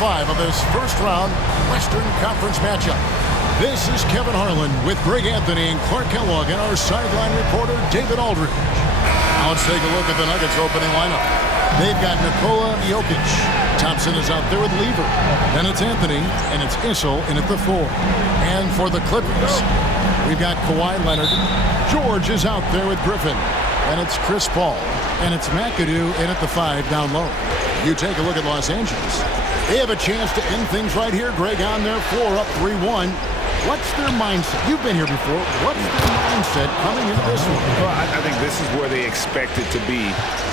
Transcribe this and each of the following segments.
5 of this first-round Western Conference matchup. This is Kevin Harlan with Greg Anthony and Clark Kellogg and our sideline reporter, David Aldridge. Now let's take a look at the Nuggets opening lineup. They've got Nikola Jokic. Thompson is out there with Lever. Then it's Anthony, and it's Issel in at the 4. And for the Clippers, we've got Kawhi Leonard. George is out there with Griffin. And it's Chris Paul. And it's McAdoo in at the 5 down low. You take a look at Los Angeles. They have a chance to end things right here, Greg, on their floor, up 3-1. What's their mindset? You've been here before. What's their mindset coming into this one? Well, I think this is where they expected to be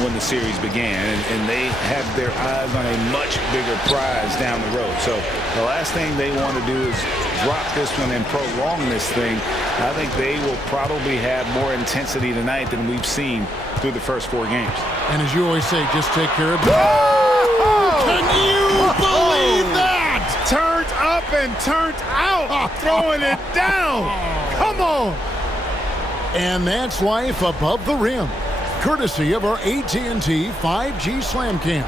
when the series began, and they have their eyes on a much bigger prize down the road. So the last thing they want to do is drop this one and prolong this thing. I think they will probably have more intensity tonight than we've seen through the first 4 games. And as you always say, just take care of it. Oh! Can you believe that? Turned up and turned out, throwing it down. Come on. And that's life above the rim, courtesy of our AT&T 5G Slam Cam.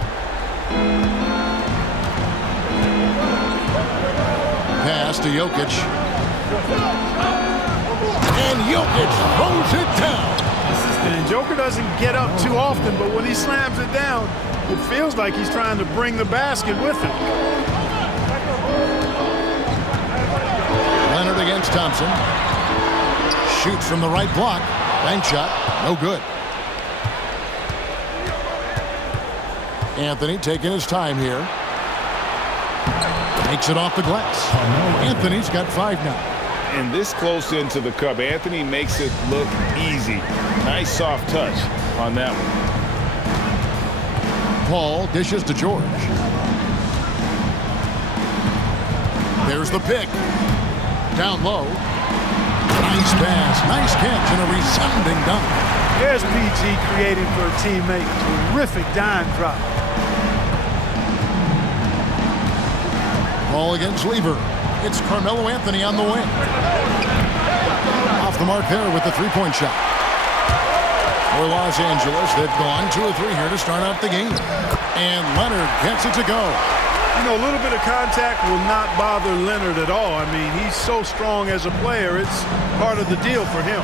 Pass to Jokic. And Jokic throws it down. And Joker doesn't get up too often, but when he slams it down, it feels like he's trying to bring the basket with him. Leonard against Thompson. Shoots from the right block. Bank shot. No good. Anthony taking his time here. Makes it off the glass. Anthony's got 5 now. And this close into the cup, Anthony makes it look easy. Nice soft touch on that one. Paul dishes to George. There's the pick. Down low. Nice pass. Nice catch and a resounding dunk. There's PG creating for a teammate. Terrific dime drop. Ball against Lever. It's Carmelo Anthony on the wing. Off the mark there with the 3-point shot. For Los Angeles, they've gone 2 of 3 here to start out the game. And Leonard gets it to go. You know, a little bit of contact will not bother Leonard at all. I mean, he's so strong as a player. It's part of the deal for him.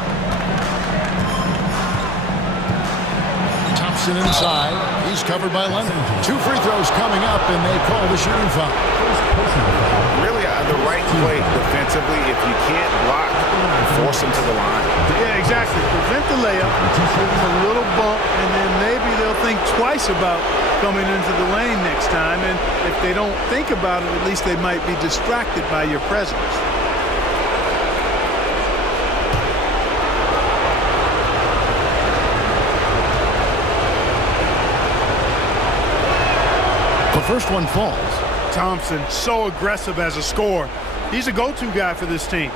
Thompson inside. He's covered by Leonard. 2 free throws coming up, and they call the shooting foul. Really the right play defensively. If you can't block, force him to the line. Yeah, exactly. Prevent the layup, give him a little bump, and then maybe they'll think twice about coming into the lane next time. And if they don't think about it, at least they might be distracted by your presence. The first one falls. Thompson, so aggressive as a scorer. He's a go-to guy for this team.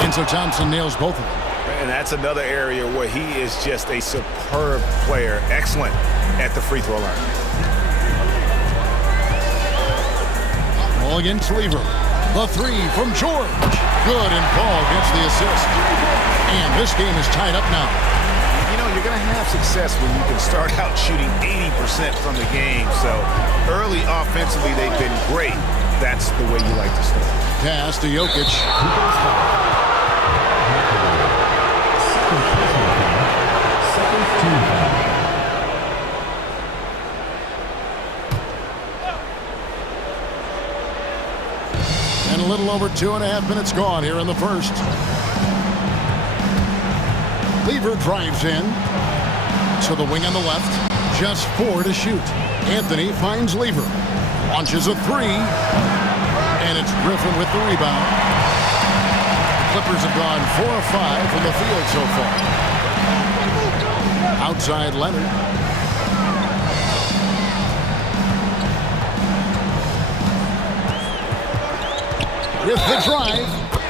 And so Thompson nails both of them. And that's another area where he is just a superb player. Excellent at the free throw line. Ball against Lever. The 3 from George. Good, and Paul gets the assist. And this game is tied up now. You know, you're going to have success when you can start out shooting 80% from the game. So early offensively, they've been great. That's the way you like to start. Pass to Jokic. And a little over 2.5 minutes gone here in the first. Lever drives in to the wing on the left. Just 4 to shoot. Anthony finds Lever. Launches a 3. And it's Griffin with the rebound. The Clippers have gone 4 of 5 from the field so far. Outside Leonard. With the drive,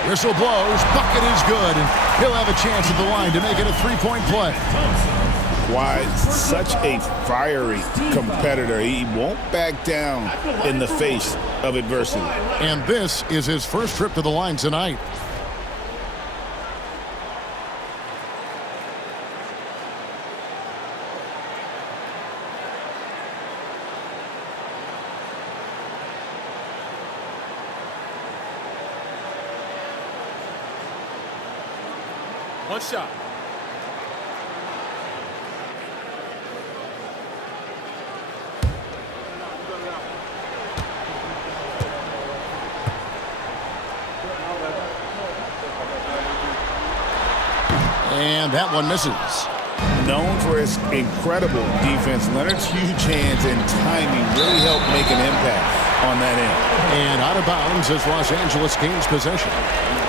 whistle blows, bucket is good, and he'll have a chance at the line to make it a 3-point play. Kawhi, such a fiery competitor. He won't back down in the face of adversity. And this is his first trip to the line tonight. One shot. And that one misses. Known for his incredible defense, Leonard's huge hands and timing really helped make an impact on that end. And out of bounds as Los Angeles gains possession.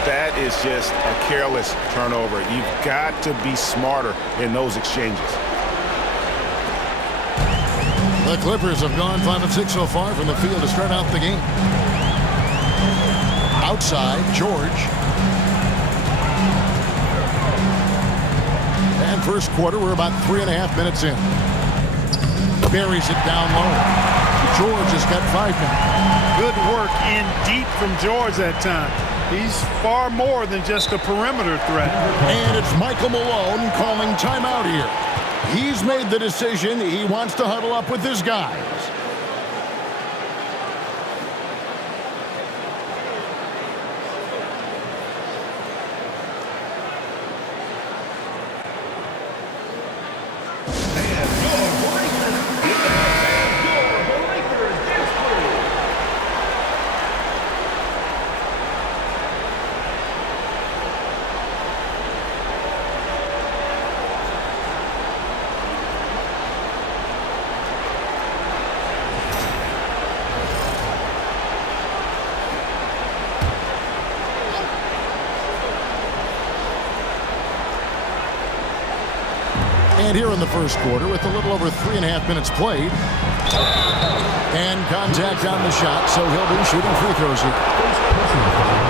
That is just a careless turnover. You've got to be smarter in those exchanges. The Clippers have gone 5 of 6 so far from the field to start out the game. Outside, George. And first quarter, we're about 3.5 minutes in. Buries it down low. George has got 5 minutes. Good work in deep from George that time. He's far more than just a perimeter threat. And it's Michael Malone calling timeout here. He's made the decision. He wants to huddle up with his guys. And here in the first quarter with a little over 3.5 minutes played. And contact on the shot, so he'll be shooting free throws here.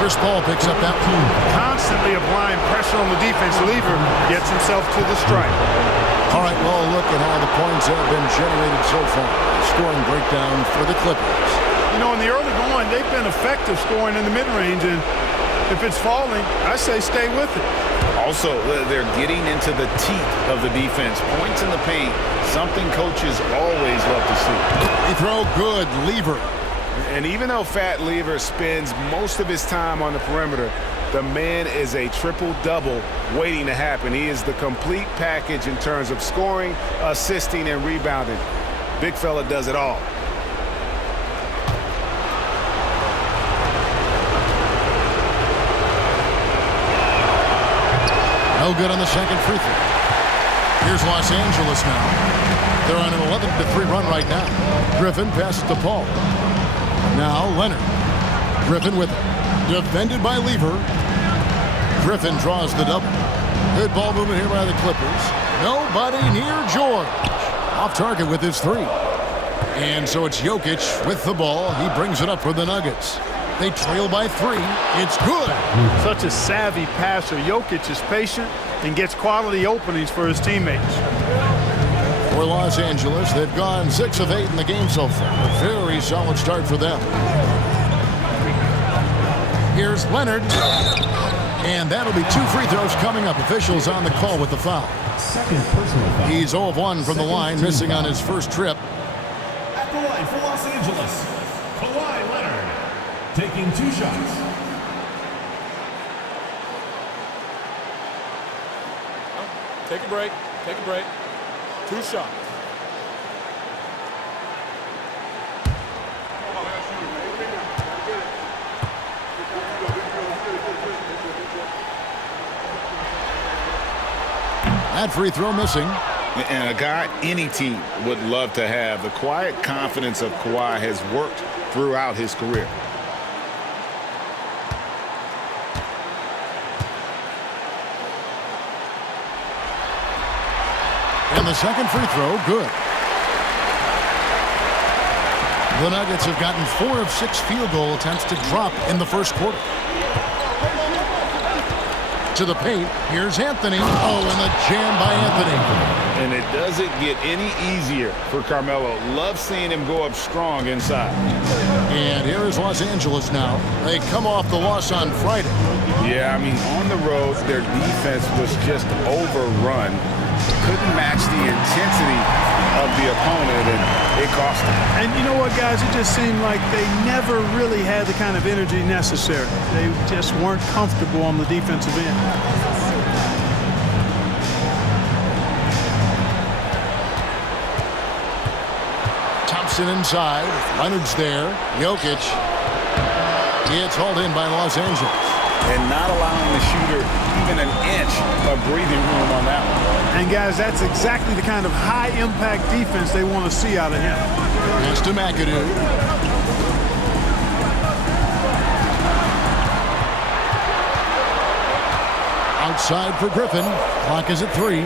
Chris Paul picks up that one. Constantly applying pressure on the defense. Lever gets himself to the stripe. All right, well, look at how the points have been generated so far. Scoring breakdown for the Clippers. You know, in the early going, they've been effective scoring in the mid-range, and if it's falling, I say stay with it. Also, they're getting into the teeth of the defense. Points in the paint, something coaches always love to see. They throw good, Lever. And even though Fat Lever spends most of his time on the perimeter, the man is a triple-double waiting to happen. He is the complete package in terms of scoring, assisting, and rebounding. Big fella does it all. No good on the second free throw. Here's Los Angeles now. They're on an 11-3 run right now. Griffin passes to Paul. Now Leonard. Griffin with it. Defended by Lever. Griffin draws the double. Good ball movement here by the Clippers. Nobody near George. Off target with his three. And so it's Jokic with the ball. He brings it up for the Nuggets. They trail by 3. It's good. Such a savvy passer. Jokic is patient and gets quality openings for his teammates. For Los Angeles, they've gone 6 of 8 in the game so far. A very solid start for them. Here's Leonard. And that'll be 2 free throws coming up. Officials on the call with the foul. Second personal foul. He's 0 of 1 from the line, missing on his first trip. At the line for Los Angeles, Kawhi Leonard, taking 2 shots. Take a break. Take a break. 2 shots. That free throw missing. And a guy any team would love to have. The quiet confidence of Kawhi has worked throughout his career. And the second free throw, good. The Nuggets have gotten 4 of 6 field goal attempts to drop in the first quarter. To the paint. Here's Anthony. Oh, and the jam by Anthony. And it doesn't get any easier for Carmelo. Love seeing him go up strong inside. And here is Los Angeles now. They come off the loss on Friday. Yeah, I mean, on the road, their defense was just overrun. Couldn't match the intensity of the opponent, and it cost them. And you know what, guys? It just seemed like they never really had the kind of energy necessary. They just weren't comfortable on the defensive end. Thompson inside. Leonard's there. Jokic. It's hauled in by Los Angeles. And not allowing the shooter even an inch of breathing room on that one. And, guys, that's exactly the kind of high-impact defense they want to see out of him. Pass to McAdoo. Outside for Griffin. Clock is at 3.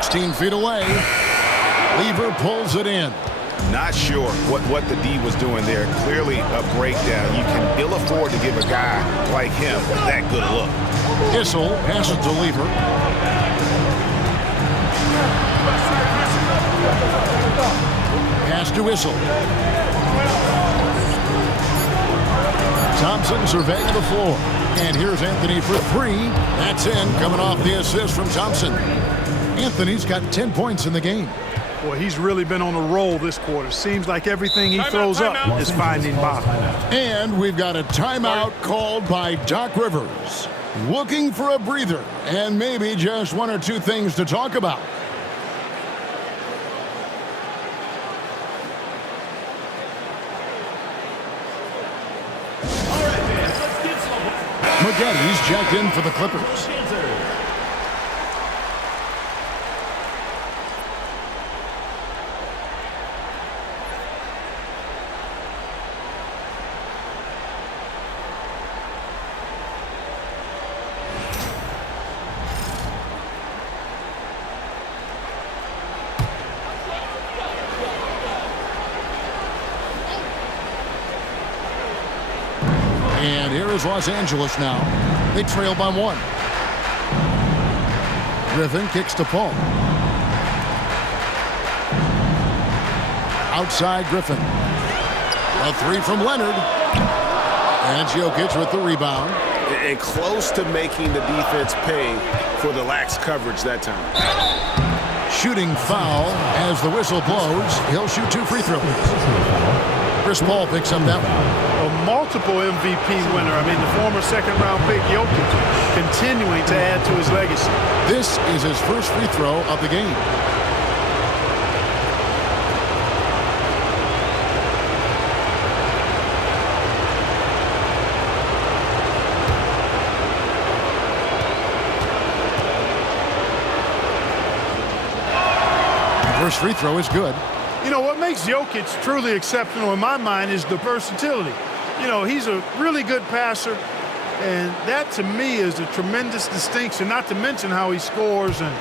16 feet away. Lever pulls it in. Not sure what the D was doing there. Clearly a breakdown. You can ill afford to give a guy like him that good a look. Issel passes to Lever. Pass to Issel. Thompson surveying the floor. And here's Anthony for 3. That's in, coming off the assist from Thompson. Anthony's got 10 points in the game. Boy, he's really been on a roll this quarter. Seems like everything he throws up is finding bottom. And we've got a timeout called by Doc Rivers. Looking for a breather and maybe just one or two things to talk about. Maggotti's checked in for the Clippers. And here is Los Angeles now. They trail by 1. Griffin kicks to Paul. Outside Griffin. A 3 from Leonard. And Jokic with the rebound. And close to making the defense pay for the lax coverage that time. Shooting foul as the whistle blows. He'll shoot 2 free throws. Chris Paul picks up that one. A multiple MVP winner. I mean, the former second-round pick Jokic continuing to add to his legacy. This is his first free throw of the game. First free throw is good. You know, what makes Jokic truly exceptional in my mind is the versatility. You know, he's a really good passer, and that to me is a tremendous distinction, not to mention how he scores and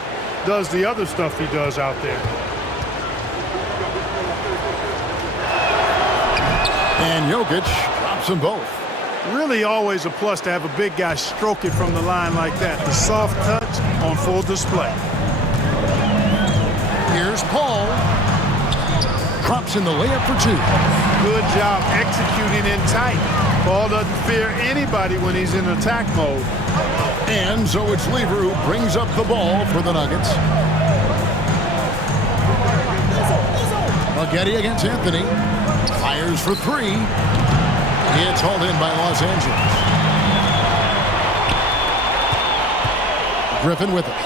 does the other stuff he does out there. And Jokic drops them both. Really always a plus to have a big guy stroke it from the line like that. The soft touch on full display. Here's Paul. Drops in the layup for 2. Good job executing in tight. Paul doesn't fear anybody when he's in attack mode. And so it's Lever who brings up the ball for the Nuggets. Maggotti against Anthony. Fires for 3. It's hauled in by Los Angeles. Griffin with it.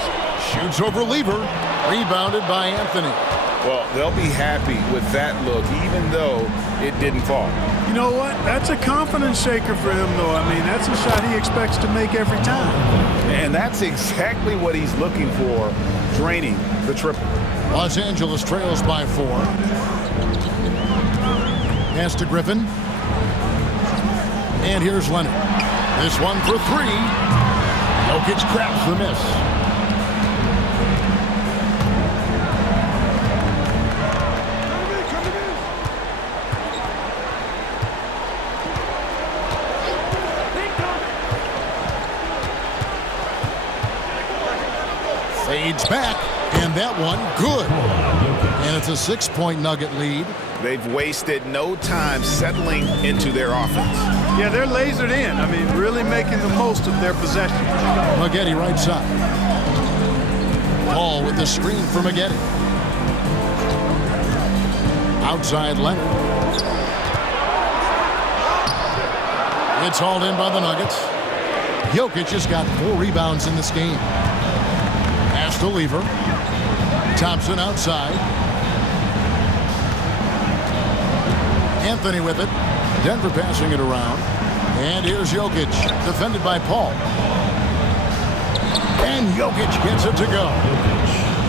Shoots over Lever. Rebounded by Anthony. Well, they'll be happy with that look, even though it didn't fall. You know what? That's a confidence shaker for him, though. I mean, that's a shot he expects to make every time. And that's exactly what he's looking for, draining the triple. Los Angeles trails by 4. Pass to Griffin. And here's Leonard. This one for 3. Jokic grabs the miss. back, and that one good. And it's a 6-point Nugget lead. They've wasted no time settling into their offense. Yeah, they're lasered in. I mean, really making the most of their possession. Maggette right side. Ball with the screen for Maggette. Outside Leonard. It's hauled in by the Nuggets. Jokic has got 4 rebounds in this game. Pass to Lever. Thompson outside. Anthony with it. Denver passing it around. And here's Jokic, defended by Paul. And Jokic gets it to go.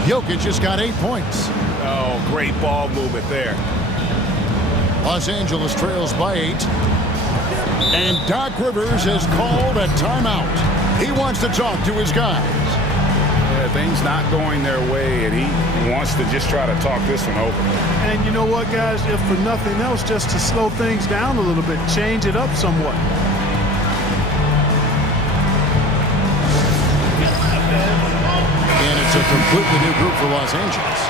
Jokic has got 8 points. Oh, great ball movement there. Los Angeles trails by 8. And Doc Rivers has called a timeout. He wants to talk to his guys. Yeah, things not going their way, and he wants to just try to talk this one over. And you know what, guys? If for nothing else, just to slow things down a little bit, change it up somewhat. And it's a completely new group for Los Angeles.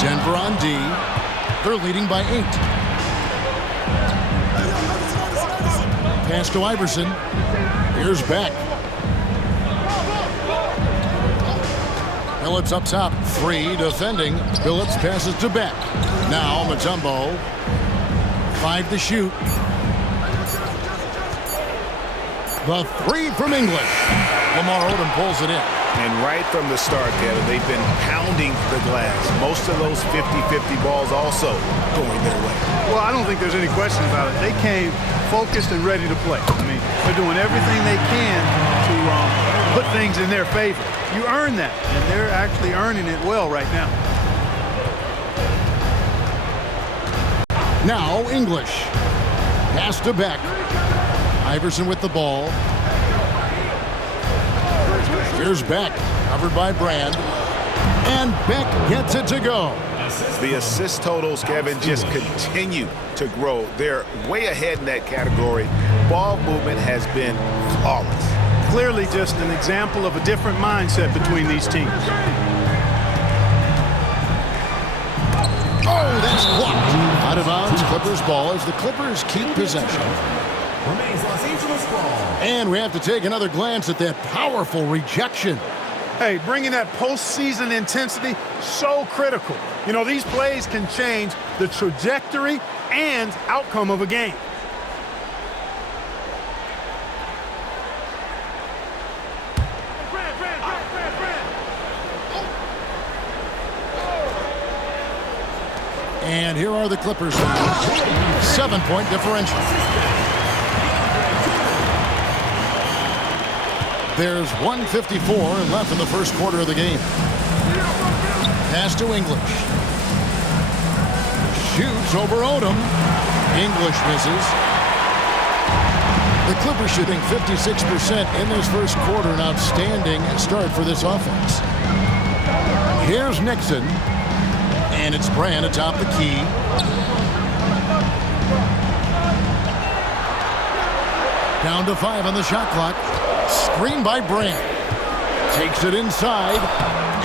Denver on D. They're leading by 8. Pass to Iverson. Here's Beck. Billups up top. Free defending. Billups passes to Beck. Now Mutombo. 5 to shoot. The 3 from English. Lamar Odom pulls it in. And right from the start, Kevin, they've been pounding the glass. Most of those 50-50 balls also going their way. Well, I don't think there's any question about it. They came focused and ready to play. I mean, they're doing everything they can to put things in their favor. You earn that, and they're actually earning it well right now. Now English. Pass to Beck. Iverson with the ball. Here's Beck, covered by Brand. And Beck gets it to go. The assist totals, Kevin, just continue to grow. They're way ahead in that category. Ball movement has been flawless. Clearly just an example of a different mindset between these teams. Oh, that's blocked. Out of bounds, Clippers ball as the Clippers keep possession. Remains Los Angeles ball. And we have to take another glance at that powerful rejection. Hey, bringing that postseason intensity, so critical. You know, these plays can change the trajectory and outcome of a game. And here are the Clippers now. 7-point differential. There's 1:54 left in the first quarter of the game. Pass to English. Shoots over Odom. English misses. The Clippers shooting 56% in this first quarter. An outstanding start for this offense. Here's Nixon. And it's Brand atop the key. Down to 5 on the shot clock. Screen by Brand. Takes it inside,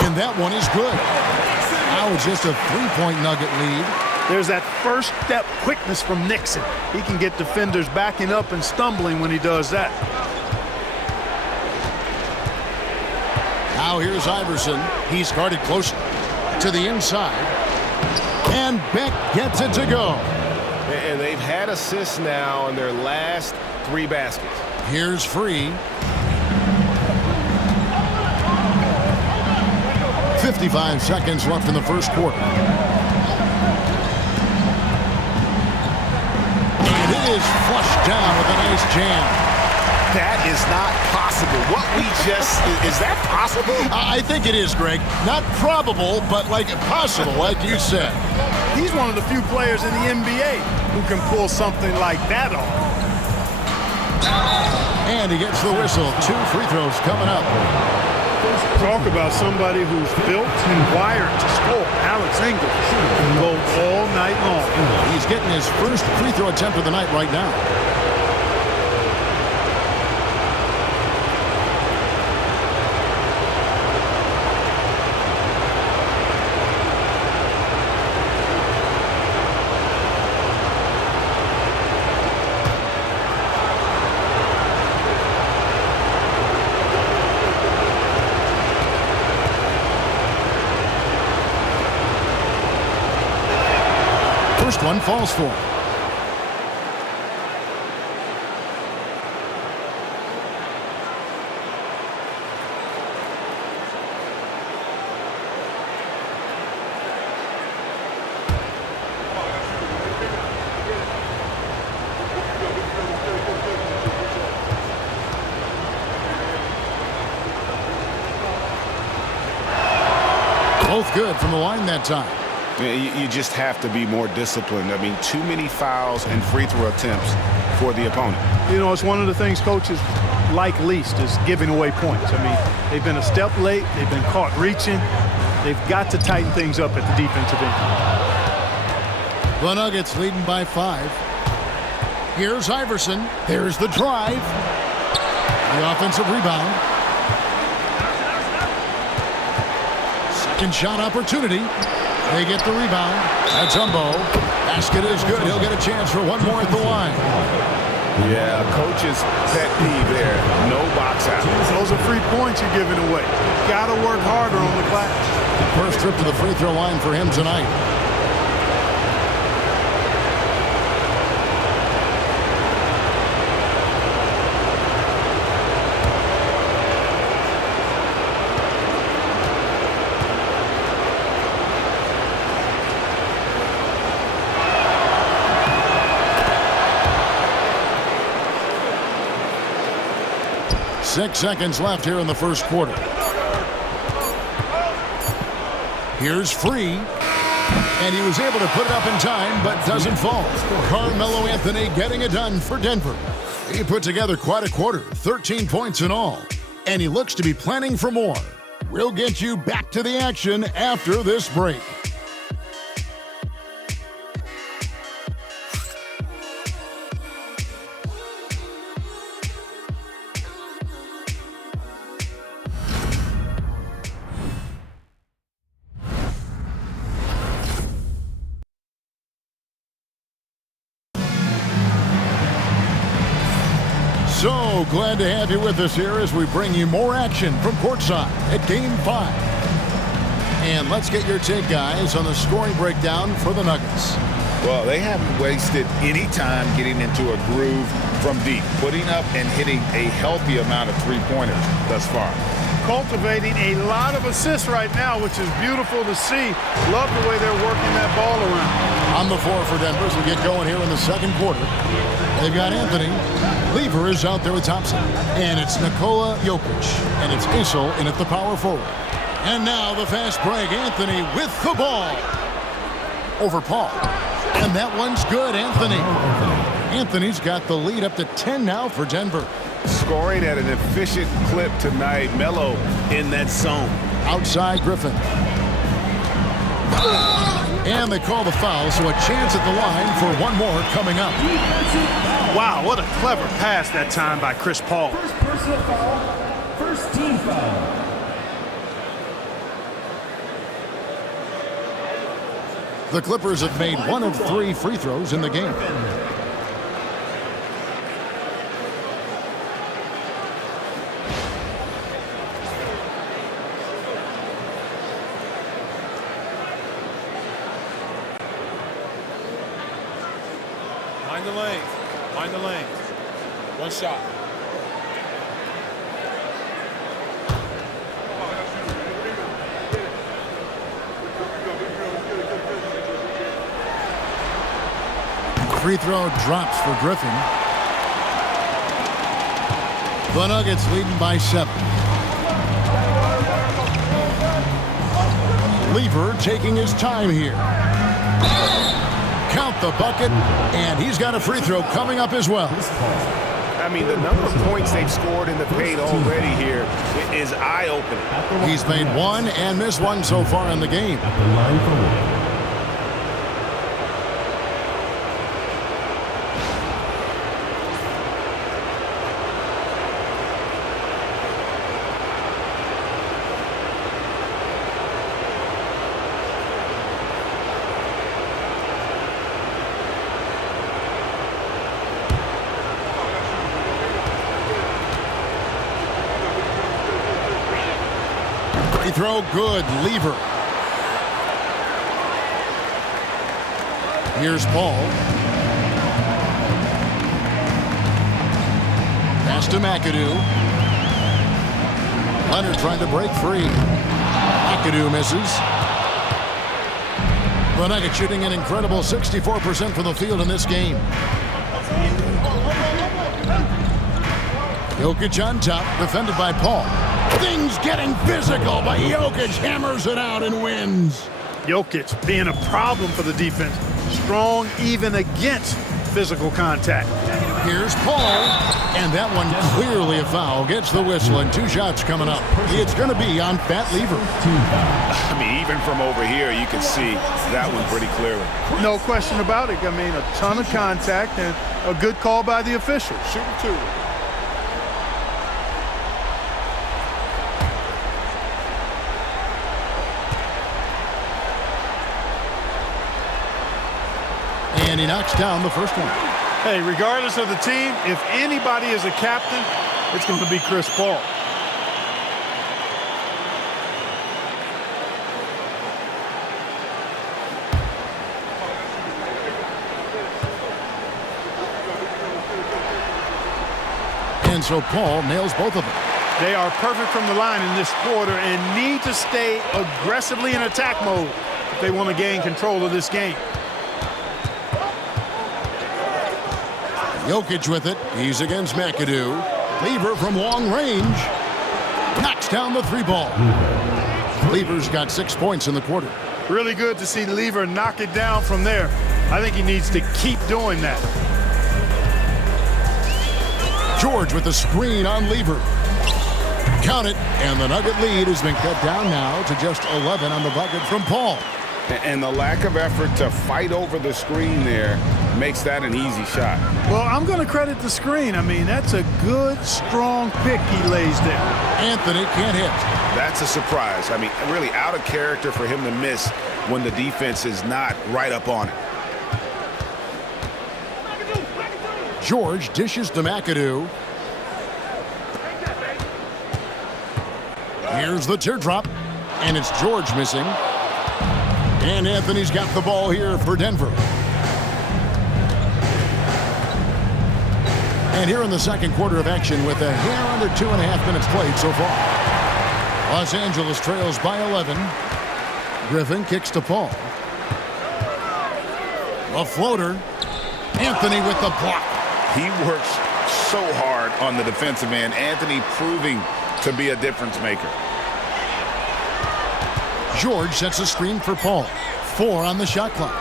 and that one is good. Now it's just a 3-point Nugget lead. There's that first step quickness from Nixon. He can get defenders backing up and stumbling when he does that. Now here's Iverson. He's guarded close to the inside. And Beck gets it to go. And they've had assists now in their last 3 baskets. Here's Free. 55 seconds left in the first quarter. And it is flushed down with a nice jam. That is not possible. What we just, is that possible? I think it is, Greg. Not probable, but like possible, like you said. He's one of the few players in the NBA who can pull something like that off. And he gets the whistle. 2 free throws coming up. Talk about somebody who's built and wired to score. Alex English can go all night long. He's getting his first free throw attempt of the night right now. First one falls for him. Both good from the line that time. You just have to be more disciplined. I mean, too many fouls and free throw attempts for the opponent. You know, it's one of the things coaches like least is giving away points. I mean, they've been a step late. They've been caught reaching. They've got to tighten things up at the defensive end. The Nuggets leading by 5. Here's Iverson. There's the drive. The offensive rebound. Second shot opportunity. They get the rebound. That's Umbo. Basket is good. He'll get a chance for one more at the line. Yeah, coach's pet peeve there. No box out. Those are free points you're giving away. Got to work harder on the glass. First trip to the free throw line for him tonight. Six seconds left here in the first quarter. Here's Free. And he was able to put it up in time, but doesn't fall. Carmelo Anthony getting it done for Denver. He put together quite a quarter, 13 points in all. And he looks to be planning for more. We'll get you back to the action after this break. So glad to have you with us here as we bring you more action from courtside at Game 5. And let's get your take, guys, on the scoring breakdown for the Nuggets. Well, they haven't wasted any time getting into a groove from deep, putting up and hitting a healthy amount of three-pointers thus far. Cultivating a lot of assists right now, which is beautiful to see. Love the way they're working that ball around. On the floor for Denver as we get going here in the second quarter. They've got Anthony. Lever is out there with Thompson. And it's Nikola Jokic. And it's Issel in at the power forward. And now the fast break. Anthony with the ball. Over Paul. And that one's good, Anthony. Anthony's got the lead up to 10 now for Denver. Scoring at an efficient clip tonight. Melo in that zone. Outside Griffin. And they call the foul, so a chance at the line for one more coming up. Wow, what a clever pass that time by Chris Paul. First personal foul, first team foul. The Clippers have made 1 of 3 free throws in the game. Mind the lane. Mind the lane. One shot. Free throw drops for Griffin. The Nuggets leading by 7. Lever taking his time here. Count the bucket, and he's got a free throw coming up as well. I mean, the number of points they've scored in the paint already here is eye-opening. He's made one and missed one so far in the game. At the line for one. Free throw good. Lever. Here's Paul. Pass to McAdoo. Leonard trying to break free. McAdoo misses. The Nuggets shooting an incredible 64% from the field in this game. Jokic on top, defended by Paul. Things getting physical, but Jokic hammers it out and wins. Jokic being a problem for the defense. Strong even against physical contact. Here's Paul, and that one clearly a foul. Gets the whistle, and 2 shots coming up. It's going to be on Fat Lever. I mean, even from over here, you can see that one pretty clearly. No question about it. I mean, a ton of contact and a good call by the officials. Shooting 2. And he knocks down the first one. Hey, regardless of the team, if anybody is a captain, it's going to be Chris Paul. And so Paul nails both of them. They are perfect from the line in this quarter and need to stay aggressively in attack mode if they want to gain control of this game. Jokic with it. He's against McAdoo. Lever from long range. Knocks down the 3-ball. Lever's got 6 points in the quarter. Really good to see Lever knock it down from there. I think he needs to keep doing that. George with the screen on Lever. Count it, and the Nugget lead has been cut down now to just 11 on the bucket from Paul. And the lack of effort to fight over the screen there makes that an easy shot. Well, I'm going to credit the screen. I mean, that's a good, strong pick he lays there. Anthony can't hit. That's a surprise. I mean, really out of character for him to miss when the defense is not right up on it. George dishes to McAdoo. Here's the teardrop, and it's George missing. And Anthony's got the ball here for Denver. And here in the second quarter of action with a hair under 2.5 minutes played so far. Los Angeles trails by 11. Griffin kicks to Paul. A floater. Anthony with the block. He works so hard on the defensive end. Anthony proving to be a difference maker. George sets a screen for Paul. 4 on the shot clock.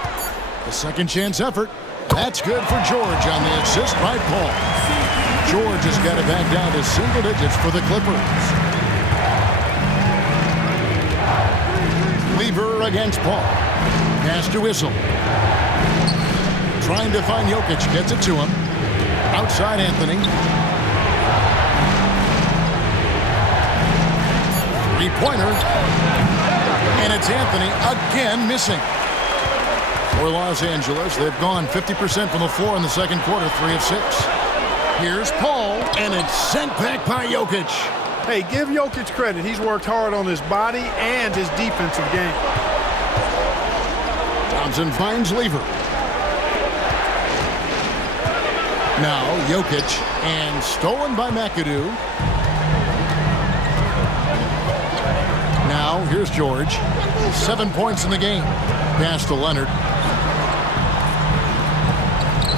The second chance effort. That's good for George on the assist by Paul. George has got it back down to single digits for the Clippers. Lever against Paul. Pass to Whistle. Trying to find Jokic. Gets it to him. Outside Anthony. 3-pointer. And it's Anthony again missing. For Los Angeles, they've gone 50% from the floor in the second quarter, 3 of 6. Here's Paul, and it's sent back by Jokic. Hey, give Jokic credit. He's worked hard on his body and his defensive game. Thompson finds Lever. Now Jokic, and stolen by McAdoo. Now here's George. 7 points in the game. Pass to Leonard.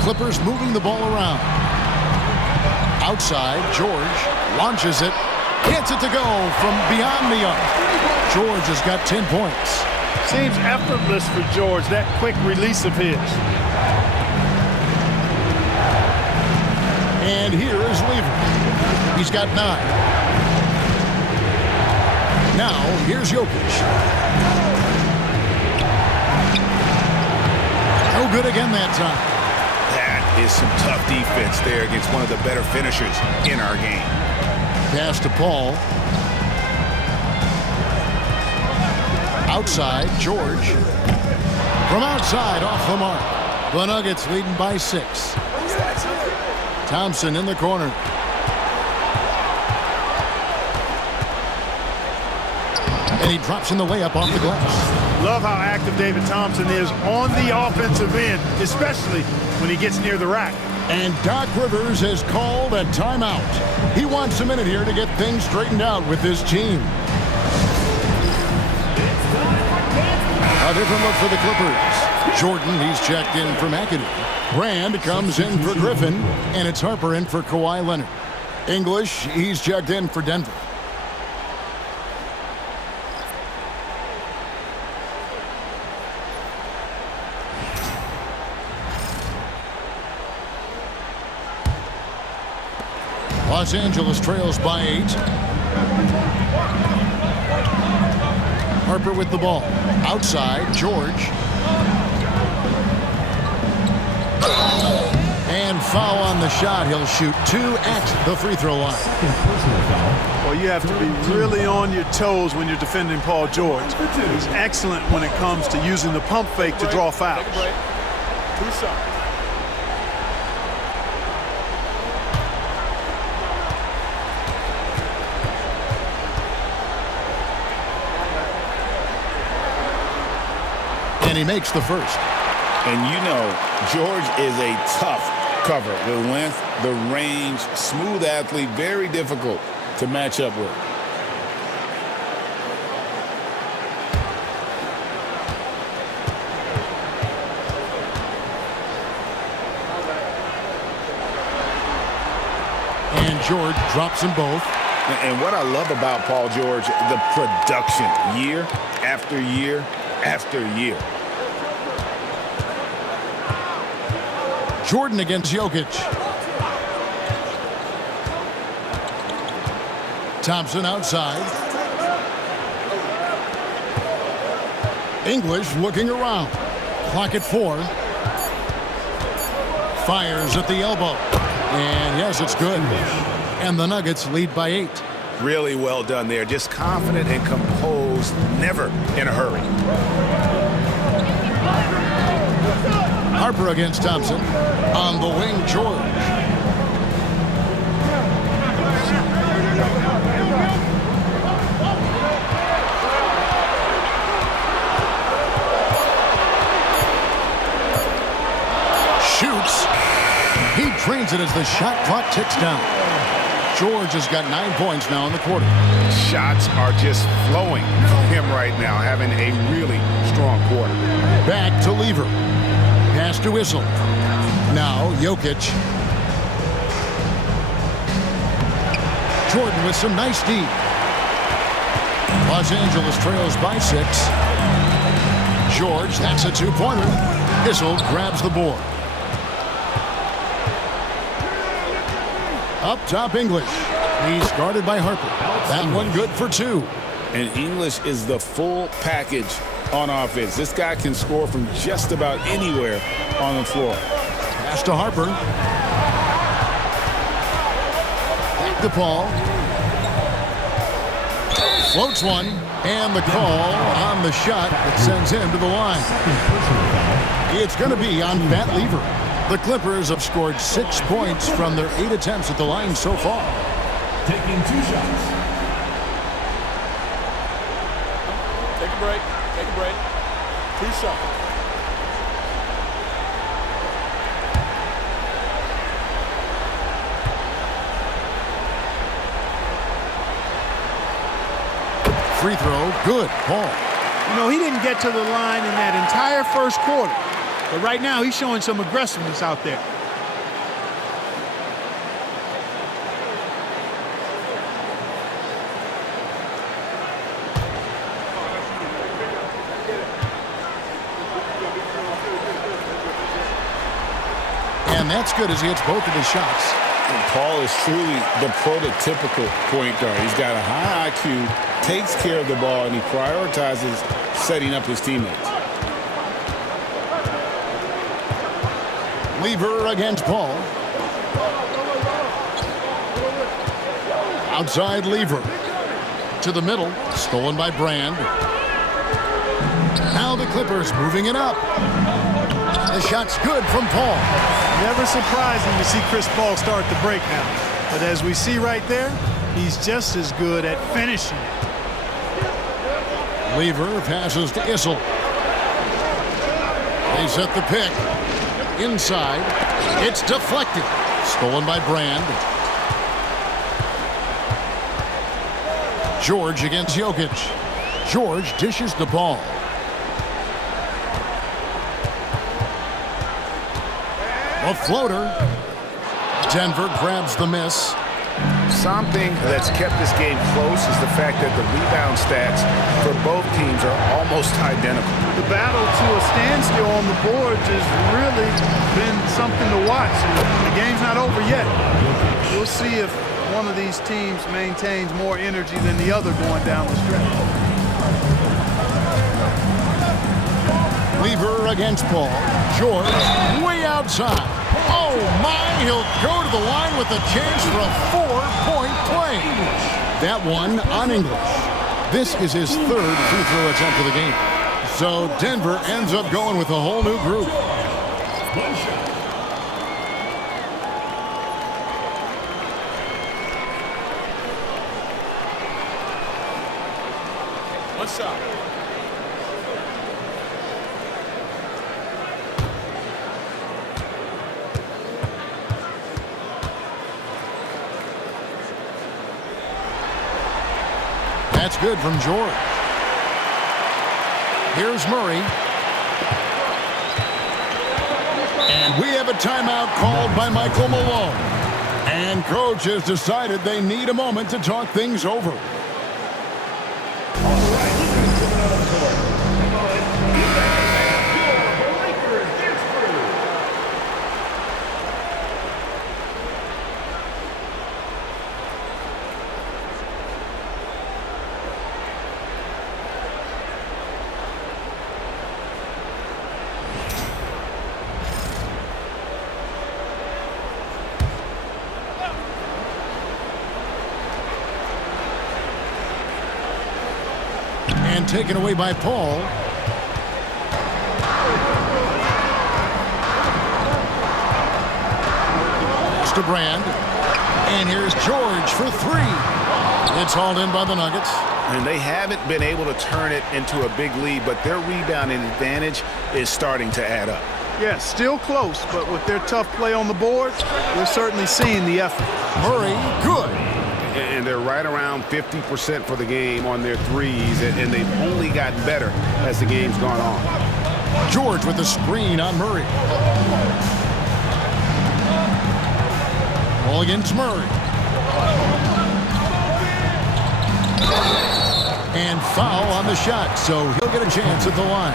Clippers moving the ball around. Outside, George launches it. Gets it to go from beyond the arc. George has got 10 points. Seems effortless for George, that quick release of his. And here is Lever. He's got 9. Now, here's Jokic. No good again that time. That is some tough defense there against one of the better finishers in our game. Pass to Paul. Outside, George. From outside, off the mark. The Nuggets leading by 6. Thompson in the corner. And he drops in the layup off the glass. Love how active David Thompson is on the offensive end, especially when he gets near the rack. And Doc Rivers has called a timeout. He wants a minute here to get things straightened out with his team. A different look for the Clippers. Jordan, he's checked in for McAdoo. Brand comes in for Griffin, and it's Harper in for Kawhi Leonard. English, he's checked in for Denver. Los Angeles trails by 8. Harper with the ball. Outside, George. And foul on the shot. He'll shoot 2 at the free throw line. Well, you have to be really on your toes when you're defending Paul George. He's excellent when it comes to using the pump fake to draw fouls. Take a break. 2 shots. And he makes the first. And you know, George is a tough cover. The length, the range, smooth athlete, very difficult to match up with. And George drops them both. And what I love about Paul George, the production, year after year after year. Jordan against Jokic. Thompson outside. English looking around. Clock at 4. Fires at the elbow. And yes, it's good. And the Nuggets lead by 8. Really well done there. Just confident and composed, never in a hurry. Harper against Thompson. On the wing, George. Shoots. He drains it as the shot clock ticks down. George has got 9 points now in the quarter. Shots are just flowing from him right now, having a really strong quarter. Back to Lever. Pass to Whistle. Now Jokic. Jordan with some nice D. Los Angeles trails by 6. George, that's a 2-pointer. Whistle grabs the board. Up top, English. He's guarded by Harper. That one good for 2. And English is the full package on offense. This guy can score from just about anywhere on the floor. Pass to Harper. Back to Paul. Floats one. And the call on the shot that sends him to the line. It's going to be on Pat Lever. The Clippers have scored 6 points from their 8 attempts at the line so far. Taking 2 shots. Take a break. Take a break. 2 shots. Free throw, good. Paul. You know, he didn't get to the line in that entire first quarter. But right now, he's showing some aggressiveness out there. And that's good as he hits both of his shots. And Paul is truly the prototypical point guard. He's got a high IQ, takes care of the ball, and he prioritizes setting up his teammates. Lever against Paul. Outside Lever. To the middle. Stolen by Brand. Now the Clippers moving it up. The shot's good from Paul. Never surprising to see Chris Paul start the break now. But as we see right there, he's just as good at finishing. Lever passes to Issel. They set the pick. Inside. It's deflected. Stolen by Brand. George against Jokic. George dishes the ball. A floater. Denver grabs the miss. Something that's kept this game close is the fact that the rebound stats for both teams are almost identical. The battle to a standstill on the boards has really been something to watch. The game's not over yet. We'll see if one of these teams maintains more energy than the other going down the stretch. Lever against Paul. George way outside. Oh my, he'll go to the line with a chance for a 4-point play. That one on English. This is his third free throw attempt of the game. So Denver ends up going with a whole new group. One shot. That's good from George. Here's Murray. And we have a timeout called by Michael Malone. And coach has decided they need a moment to talk things over. And taken away by Paul. Pass to Brand. And here's George for three. It's hauled in by the Nuggets. And they haven't been able to turn it into a big lead, but their rebounding advantage is starting to add up. Yeah, still close, but with their tough play on the boards, we're certainly seeing the effort. Murray, good. And they're right around 50% for the game on their threes, and they've only gotten better as the game's gone on. George with the screen on Murray. Ball against Murray. And foul on the shot, so he'll get a chance at the line.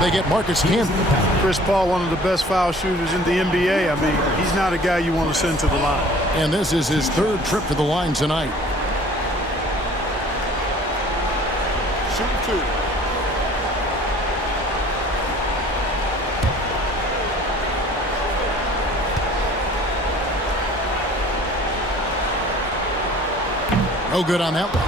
They get Marcus Camby. Chris Paul, one of the best foul shooters in the NBA. I mean, he's not a guy you want to send to the line. And this is his third trip to the line tonight. Shoot two. No good on that one.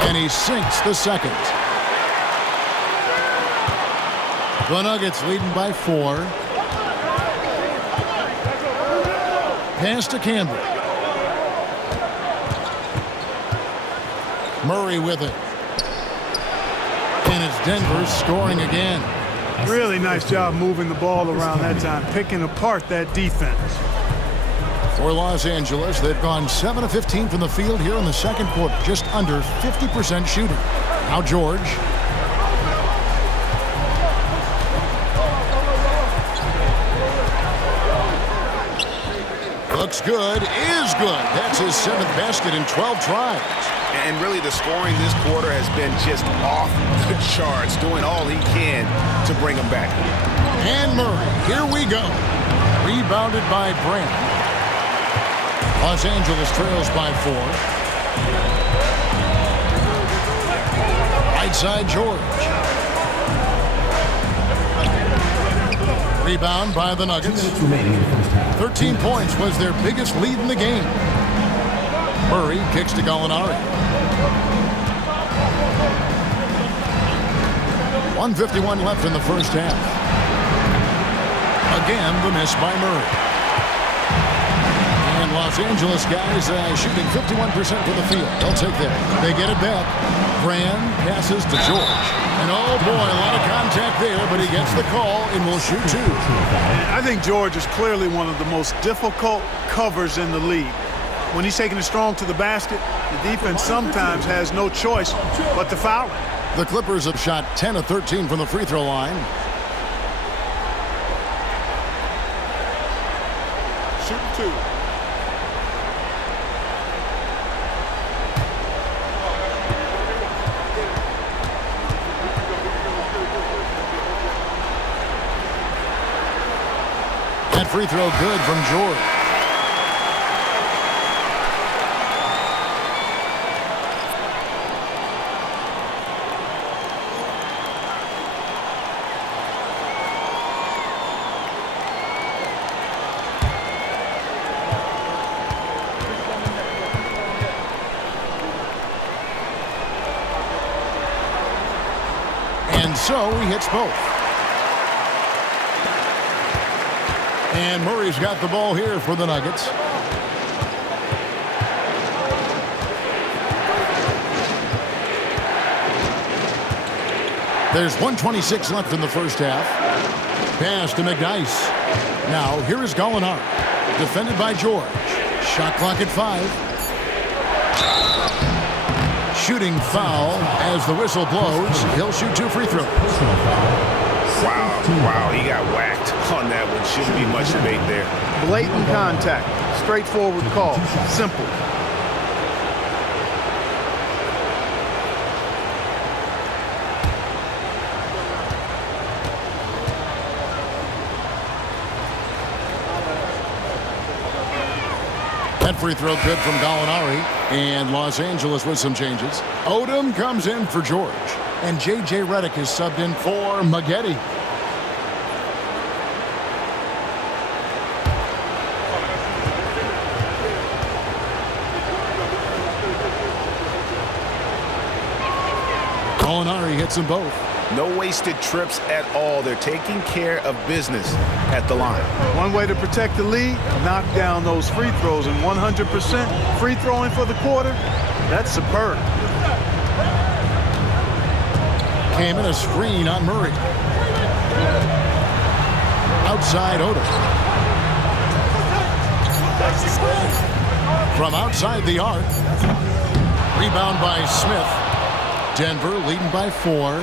And he sinks the second. The Nuggets leading by 4. Pass to Campbell. Murray with it. And it's Denver scoring again. Really nice job moving the ball around that time, picking apart that defense. For Los Angeles, they've gone 7 of 15 from the field here in the second quarter, just under 50% shooting. Now George. Looks good, is good. That's his 7th basket in 12 tries. And really the scoring this quarter has been just off the charts, doing all he can to bring him back. And Murray, here we go. Rebounded by Brand. Los Angeles trails by 4. Right side, George. Rebound by the Nuggets. 13 points was their biggest lead in the game. Murray kicks to Gallinari. 1:51 left in the first half. Again, the miss by Murray. And Los Angeles guys shooting 51% from the field. They'll take that. They get it back. Brand passes to George. And oh boy, a lot of contact there, but he gets the call and will shoot 2. I think George is clearly one of the most difficult covers in the league. When he's taking it strong to the basket, the defense sometimes has no choice but to foul him. The Clippers have shot 10 of 13 from the free throw line. Shooting 2. That free throw good from George. And so he hits both. And Murray's got the ball here for the Nuggets. There's 1:26 left in the first half. Pass to McNice. Now here is Gallinari. Defended by George. Shot clock at 5. Shooting foul as the whistle blows. He'll shoot 2 free throws. Wow, he got whacked on that one. Shouldn't be much debate there. Blatant contact. Straightforward call. Simple. That free throw good from Gallinari. And Los Angeles with some changes. Odom comes in for George. And J.J. Redick is subbed in for Maggette. Gallinari hits them both. No wasted trips at all. They're taking care of business at the line. One way to protect the lead, knock down those free throws, and 100% free throwing for the quarter, that's superb. Came in a screen on Murray. Outside Odom. From outside the arc. Rebound by Smith. Denver leading by 4.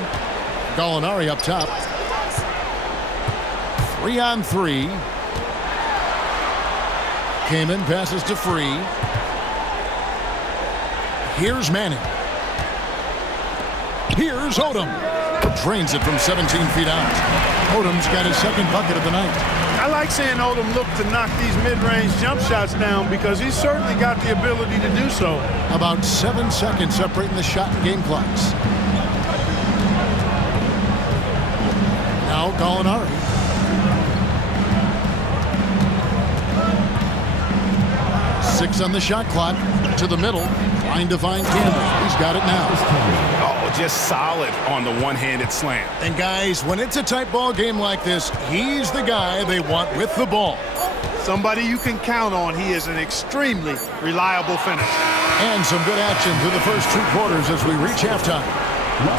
Gallinari up top. 3-on-3. Kaman passes to Free. Here's Manning. Here's Odom. Drains it from 17 feet out. Odom's got his 2nd bucket of the night. I like seeing Odom look to knock these mid-range jump shots down because he's certainly got the ability to do so. About 7 seconds separating the shot and game clocks. Now Gallinari. Six on the shot clock. To the middle. Trying to find Campbell. He's got it now. Oh, just solid on the one-handed slam. And guys, when it's a tight ball game like this, he's the guy they want with the ball. Somebody you can count on. He is an extremely reliable finisher. And some good action through the first 2 quarters as we reach halftime.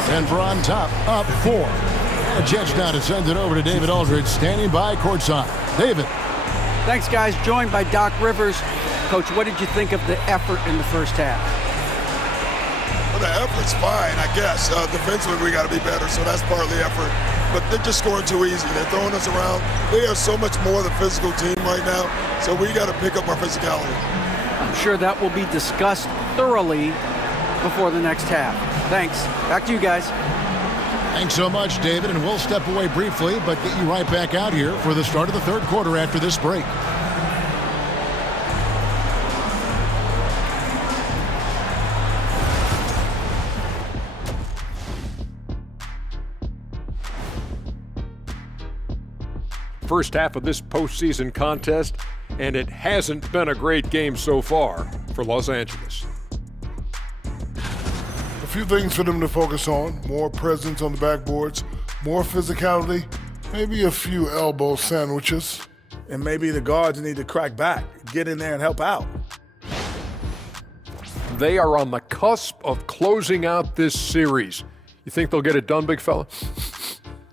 Denver on top, up 4. The Jets now to send it over to David Aldridge, standing by courtside. David. Thanks, guys. Joined by Doc Rivers. Coach, what did you think of the effort in the first half? Well, the effort's fine, I guess. Defensively, we got to be better, so that's part of the effort. But they're just scoring too easy. They're throwing us around. They are so much more the physical team right now, so we got to pick up our physicality. I'm sure that will be discussed thoroughly before the next half. Thanks. Back to you guys. Thanks so much, David, and we'll step away briefly, but get you right back out here for the start of the third quarter after this break. First half of this postseason contest, and it hasn't been a great game so far for Los Angeles. A few things for them to focus on: more presence on the backboards, more physicality, maybe a few elbow sandwiches. And maybe the guards need to crack back, get in there and help out. They are on the cusp of closing out this series. You think they'll get it done, big fella?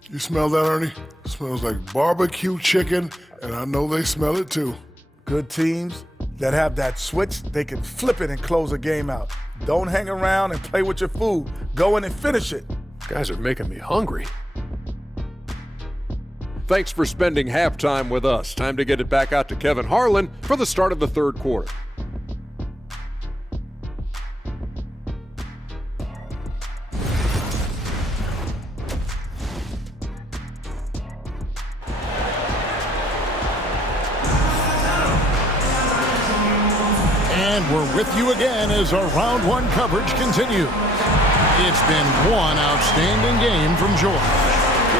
You smell that, Ernie? It smells like barbecue chicken, and I know they smell it too. Good teams that have that switch, they can flip it and close a game out. Don't hang around and play with your food. Go in and finish it. Guys are making me hungry. Thanks for spending halftime with us. Time to get it back out to Kevin Harlan for the start of the third quarter. And we're with you again as our round one coverage continues. It's been one outstanding game from George.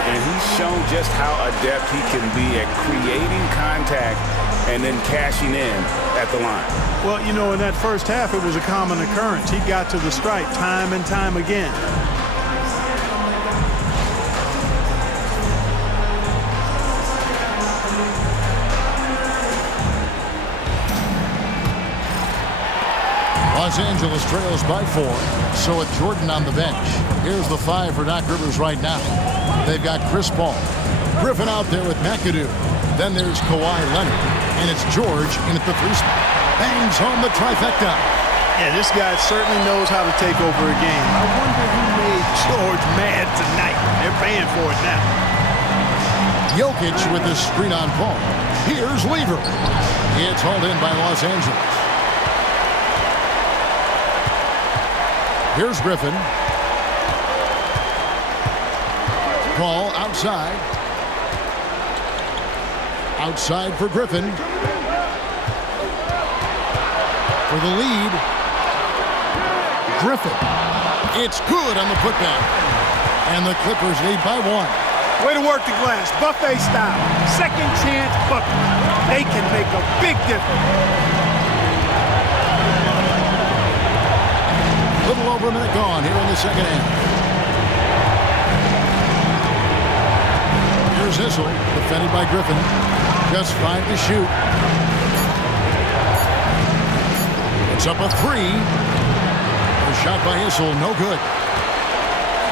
And he's shown just how adept he can be at creating contact and then cashing in at the line. Well, you know, in that first half, it was a common occurrence. He got to the stripe time and time again. Los Angeles trails by 4, so with Jordan on the bench. Here's the 5 for Doc Rivers right now. They've got Chris Paul, Griffin out there with McAdoo. Then there's Kawhi Leonard, and it's George in at the 3 spot. Bangs home the trifecta. Yeah, this guy certainly knows how to take over a game. I wonder who made George mad tonight. They're paying for it now. Jokic with his screen on Paul. Here's Lever. It's hauled in by Los Angeles. Here's Griffin. Paul outside. Outside for Griffin. For the lead. Griffin. It's good on the putback. And the Clippers lead by 1. Way to work the glass. Buffet style. Second chance bucket. They can make a big difference. Little over a minute gone here in the second half. Here's Issel, defended by Griffin. Just 5 to shoot. It's up a 3. A shot by Issel, no good.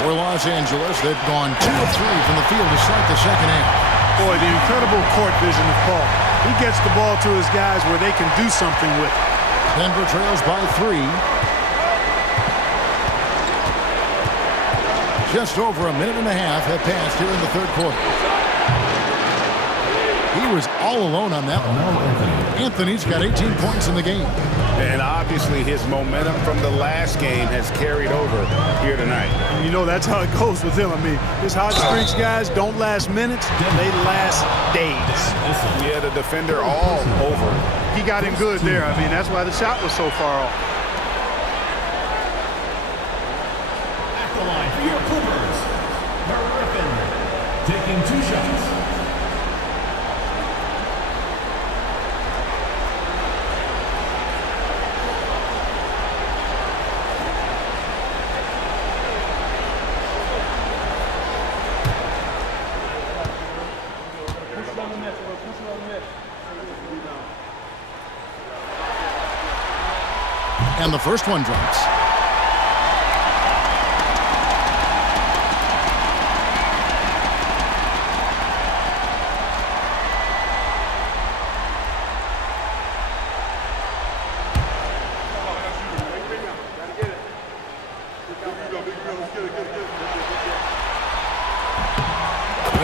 For Los Angeles, they've gone 2 of 3 from the field to start the second half. Boy, the incredible court vision of Paul. He gets the ball to his guys where they can do something with it. Denver trails by 3. Just over a minute and a half have passed here in the third quarter. He was all alone on that one. Anthony's got 18 points in the game. And obviously his momentum from the last game has carried over here tonight. And you know, that's how it goes with him. I mean, his hot streaks, guys, don't last minutes. They last days. Yeah, the defender all over. He got him good there. I mean, that's why the shot was so far off. At the line for your Clippers, Griffin, taking 2 shots. And the first one drops.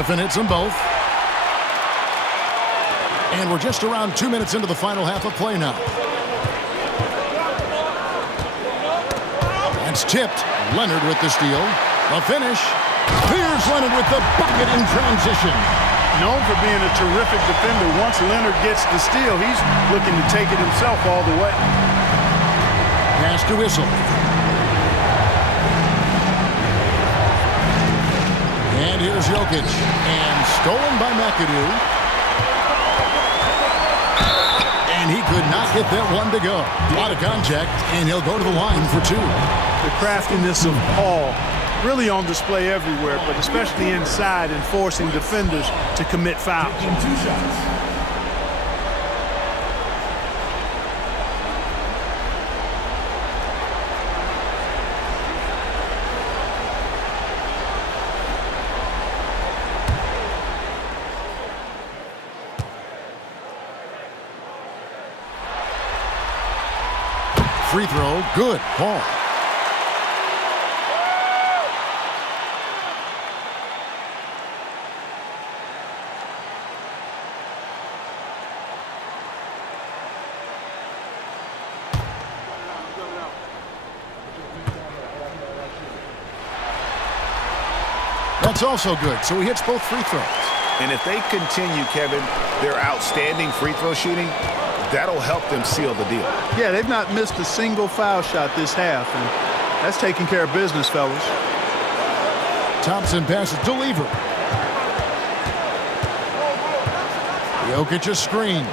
Griffin hits them both. And we're just around 2 minutes into the final half of play now. That's tipped. Leonard with the steal. The finish. Here's Leonard with the bucket in transition. Known for being a terrific defender. Once Leonard gets the steal, he's looking to take it himself all the way. Pass to Whistle. And here's Jokic. And stolen by McAdoo. And he could not get that one to go. A lot of contact, and he'll go to the line for two. The craftiness of Paul really on display everywhere, but especially inside and forcing defenders to commit fouls. Taking 2 shots. Free throw, good. Paul. That's also good, so he hits both free throws. And if they continue, Kevin, their outstanding free throw shooting, that'll help them seal the deal. Yeah, they've not missed a single foul shot this half, and that's taking care of business, fellas. Thompson passes to Lever. Jokic a screen.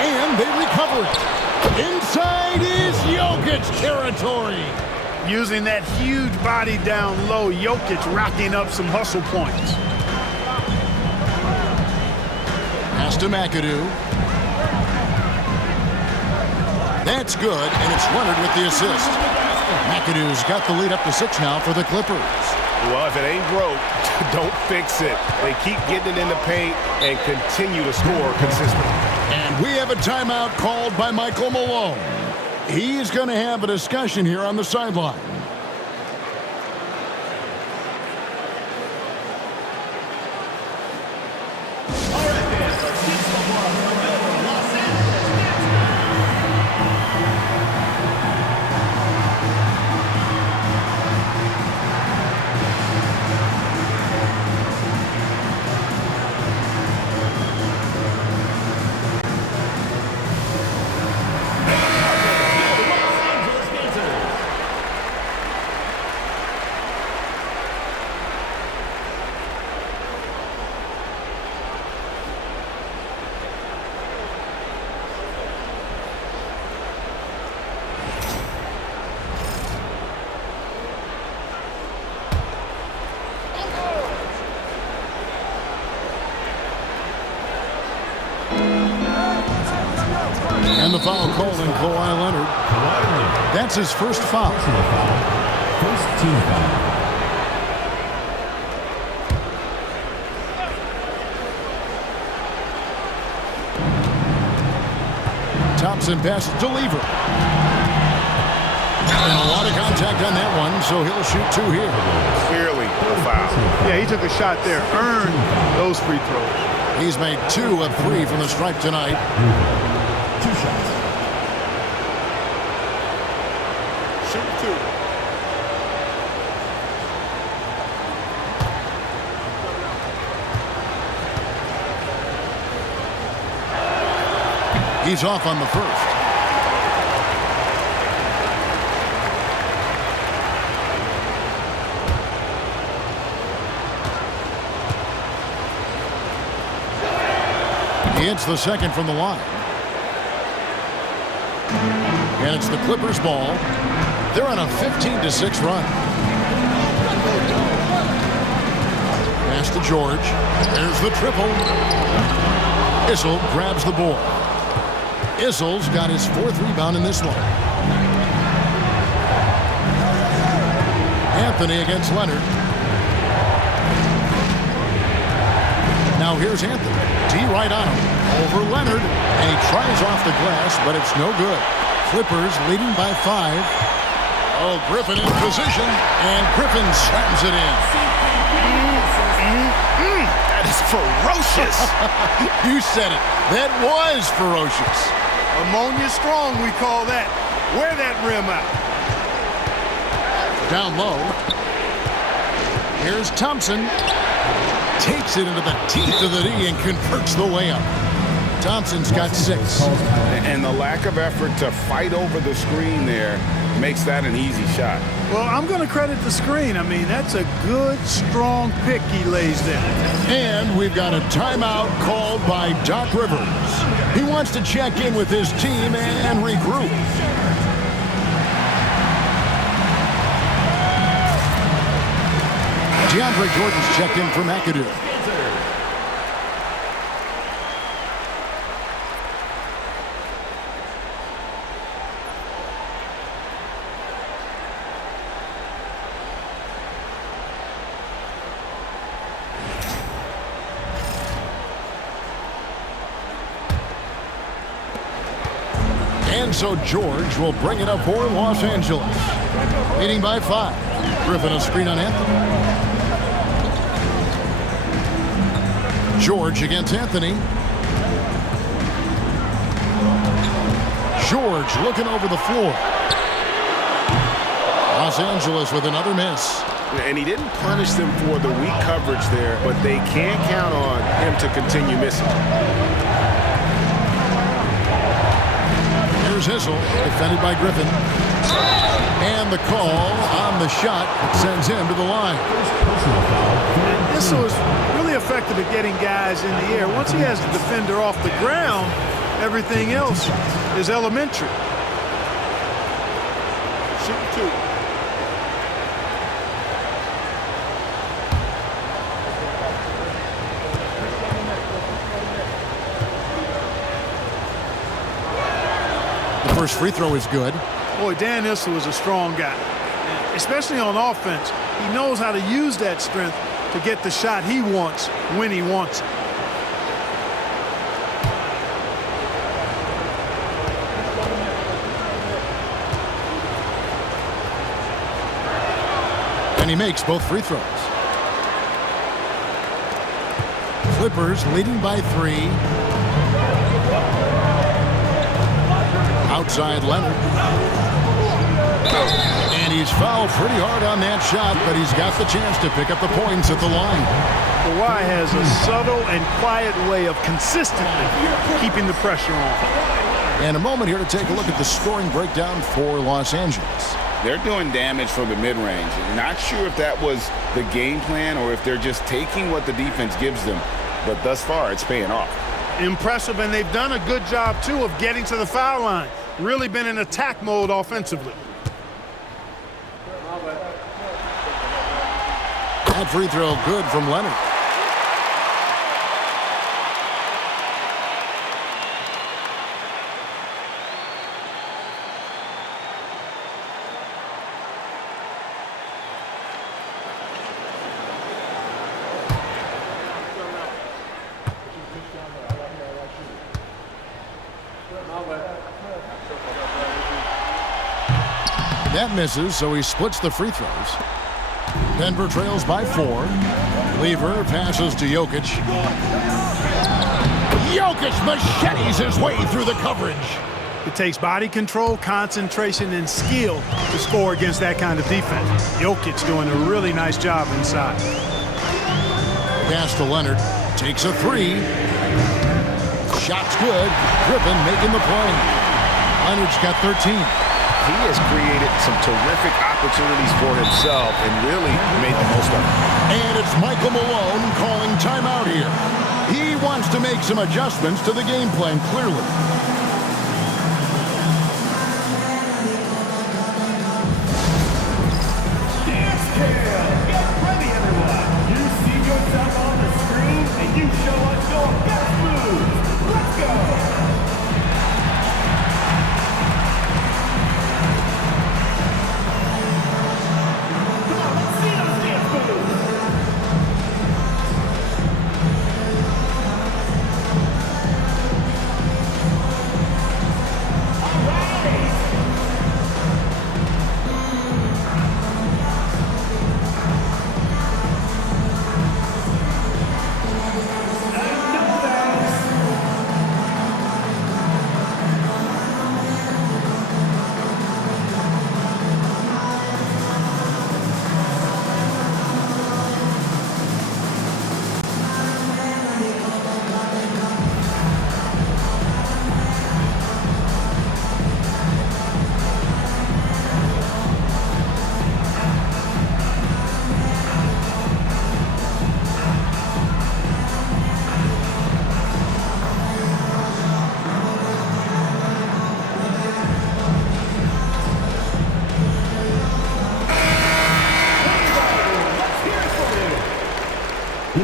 And they recover it. Inside is Jokic territory. Using that huge body down low, Jokic racking up some hustle points. Pass to McAdoo. That's good, and it's Leonard with the assist. McAdoo's got the lead up to 6 now for the Clippers. Well, if it ain't broke, don't fix it. They keep getting it in the paint and continue to score consistently. And we have a timeout called by Michael Malone. He's going to have a discussion here on the sideline. And the foul called on Kawhi Leonard. That's his first foul. First team foul. Thompson passes to Lever. And a lot of contact on that one, so he'll shoot 2 here. Clearly a foul. Yeah, he took a shot there, earned those free throws. He's made 2 of 3 from the stripe tonight. 2 shots. Shoot 2. He's off on the first. He hits the second from the line. And it's the Clippers ball. They're on a 15-6 run. Pass to George. There's the triple. Issel grabs the ball. Issel's got his 4th rebound in this one. Anthony against Leonard. Now here's Anthony. D right on him. Over Leonard. And he tries off the glass, but it's no good. Clippers leading by 5. Oh, Griffin in position. And Griffin slams it in. That is ferocious. You said it. That was ferocious. Ammonia strong, we call that. Wear that rim out. Down low. Here's Thompson. Takes it into the teeth of the knee and converts the layup. Thompson's got 6. And the lack of effort to fight over the screen there makes that an easy shot. Well, I'm going to credit the screen. I mean, that's a good, strong pick he lays there. And we've got a timeout called by Doc Rivers. He wants to check in with his team and regroup. DeAndre Jordan's checked in for McAdoo. And so George will bring it up for Los Angeles. Leading by 5. Griffin a screen on Anthony. George against Anthony. George looking over the floor. Los Angeles with another miss. And he didn't punish them for the weak coverage there, but they can't count on him to continue missing. Here's Hissel, defended by Griffin. And the call on the shot that sends him to the line. And Hissel is really effective at getting guys in the air. Once he has the defender off the ground, everything else is elementary. Shoot 2. The first free throw is good. Boy, Dan Hissel is a strong guy, especially on offense. He knows how to use that strength to get the shot he wants when he wants it. And he makes both free throws. Clippers leading by 3. Outside Leonard. And he's fouled pretty hard on that shot, but he's got the chance to pick up the points at the line. Kawhi has a subtle and quiet way of consistently keeping the pressure on. And a moment here to take a look at the scoring breakdown for Los Angeles. They're doing damage from the mid-range. Not sure if that was the game plan or if they're just taking what the defense gives them. But thus far, it's paying off. Impressive, and they've done a good job, too, of getting to the foul line. Really been in attack mode offensively. That free throw good from Leonard. That misses, so he splits the free throws. Denver trails by 4. Lever passes to Jokic. Jokic machetes his way through the coverage. It takes body control, concentration, and skill to score against that kind of defense. Jokic doing a really nice job inside. Pass to Leonard. Takes a 3. Shot's good. Griffin making the play. Leonard's got 13. He has created some terrific opportunities for himself and really made the most of it. And it's Michael Malone calling timeout here. He wants to make some adjustments to the game plan, clearly. Dance Cam! Get ready, everyone! You see yourself on the screen and you show us your best moves. Let's go!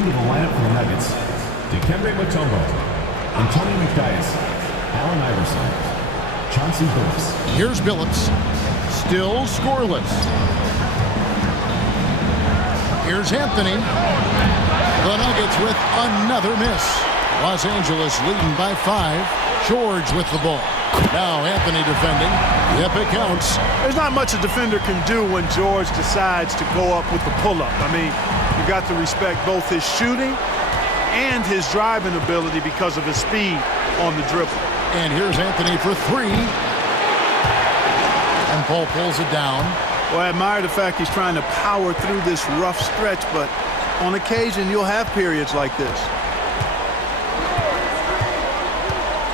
into the lineup for the Nuggets: Dikembe Mutombo, Antonio McDyess, Allen Iverson, Chauncey Billups. Here's Billups. Still scoreless. Here's Anthony. The Nuggets with another miss. Los Angeles leading by 5. George with the ball. Now Anthony defending. Yep, it counts. There's not much a defender can do when George decides to go up with the pull-up. I mean, you got to respect both his shooting and his driving ability because of his speed on the dribble. And here's Anthony for 3. And Paul pulls it down. Well, I admire the fact he's trying to power through this rough stretch, but on occasion you'll have periods like this.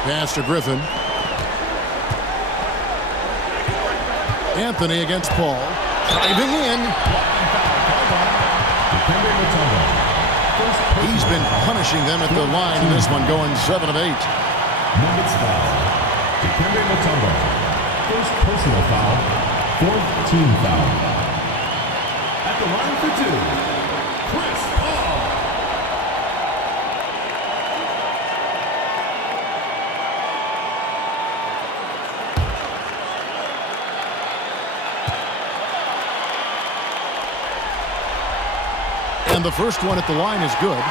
Pass to Griffin. Anthony against Paul. Driving in. He's been punishing them at the line in this one, going 7 of 8. Nuggets foul. Dikembe Mutombo. First personal foul. 4th team foul. At the line for 2, Chris Paul. And the first one at the line is good.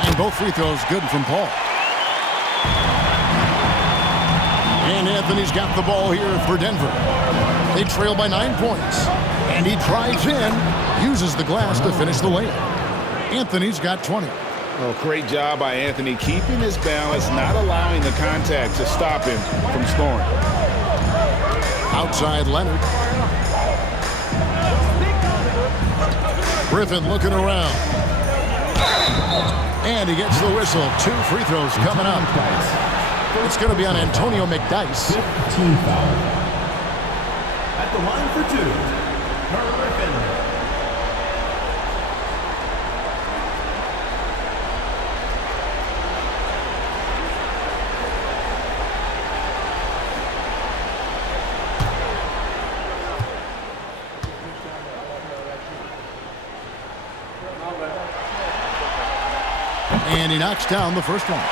And both free throws good from Paul. And Anthony's got the ball here for Denver. They trail by 9 points. And he drives in, uses the glass to finish the layup. Anthony's got 20. Well, great job by Anthony keeping his balance, not allowing the contact to stop him from scoring. Outside Leonard. Griffin looking around. And he gets the whistle. 2 free throws coming up. It's going to be on Antonio McDyess. 15 foul. At the line for 2, Griffin. And he knocks down the first one.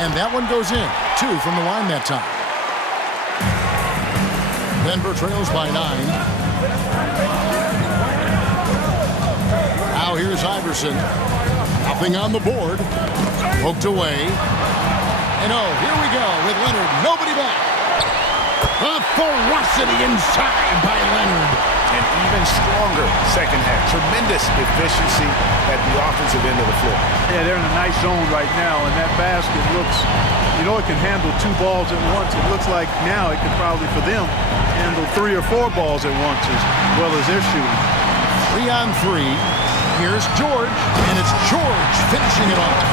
And that one goes in. 2 from the line that time. Denver trails by 9. Now here's Iverson. Nothing on the board. Poked away. And oh, here we go with Leonard. Nobody back. A ferocity inside by Leonard. An even stronger second half. Tremendous efficiency at the offensive end of the floor. Yeah, they're in a nice zone right now, and that basket looks, you know, it can handle 2 balls at once. It looks like now it could probably, for them, handle 3 or 4 balls at once as well as they're shooting. 3 on 3. Here's George, and it's George finishing it off.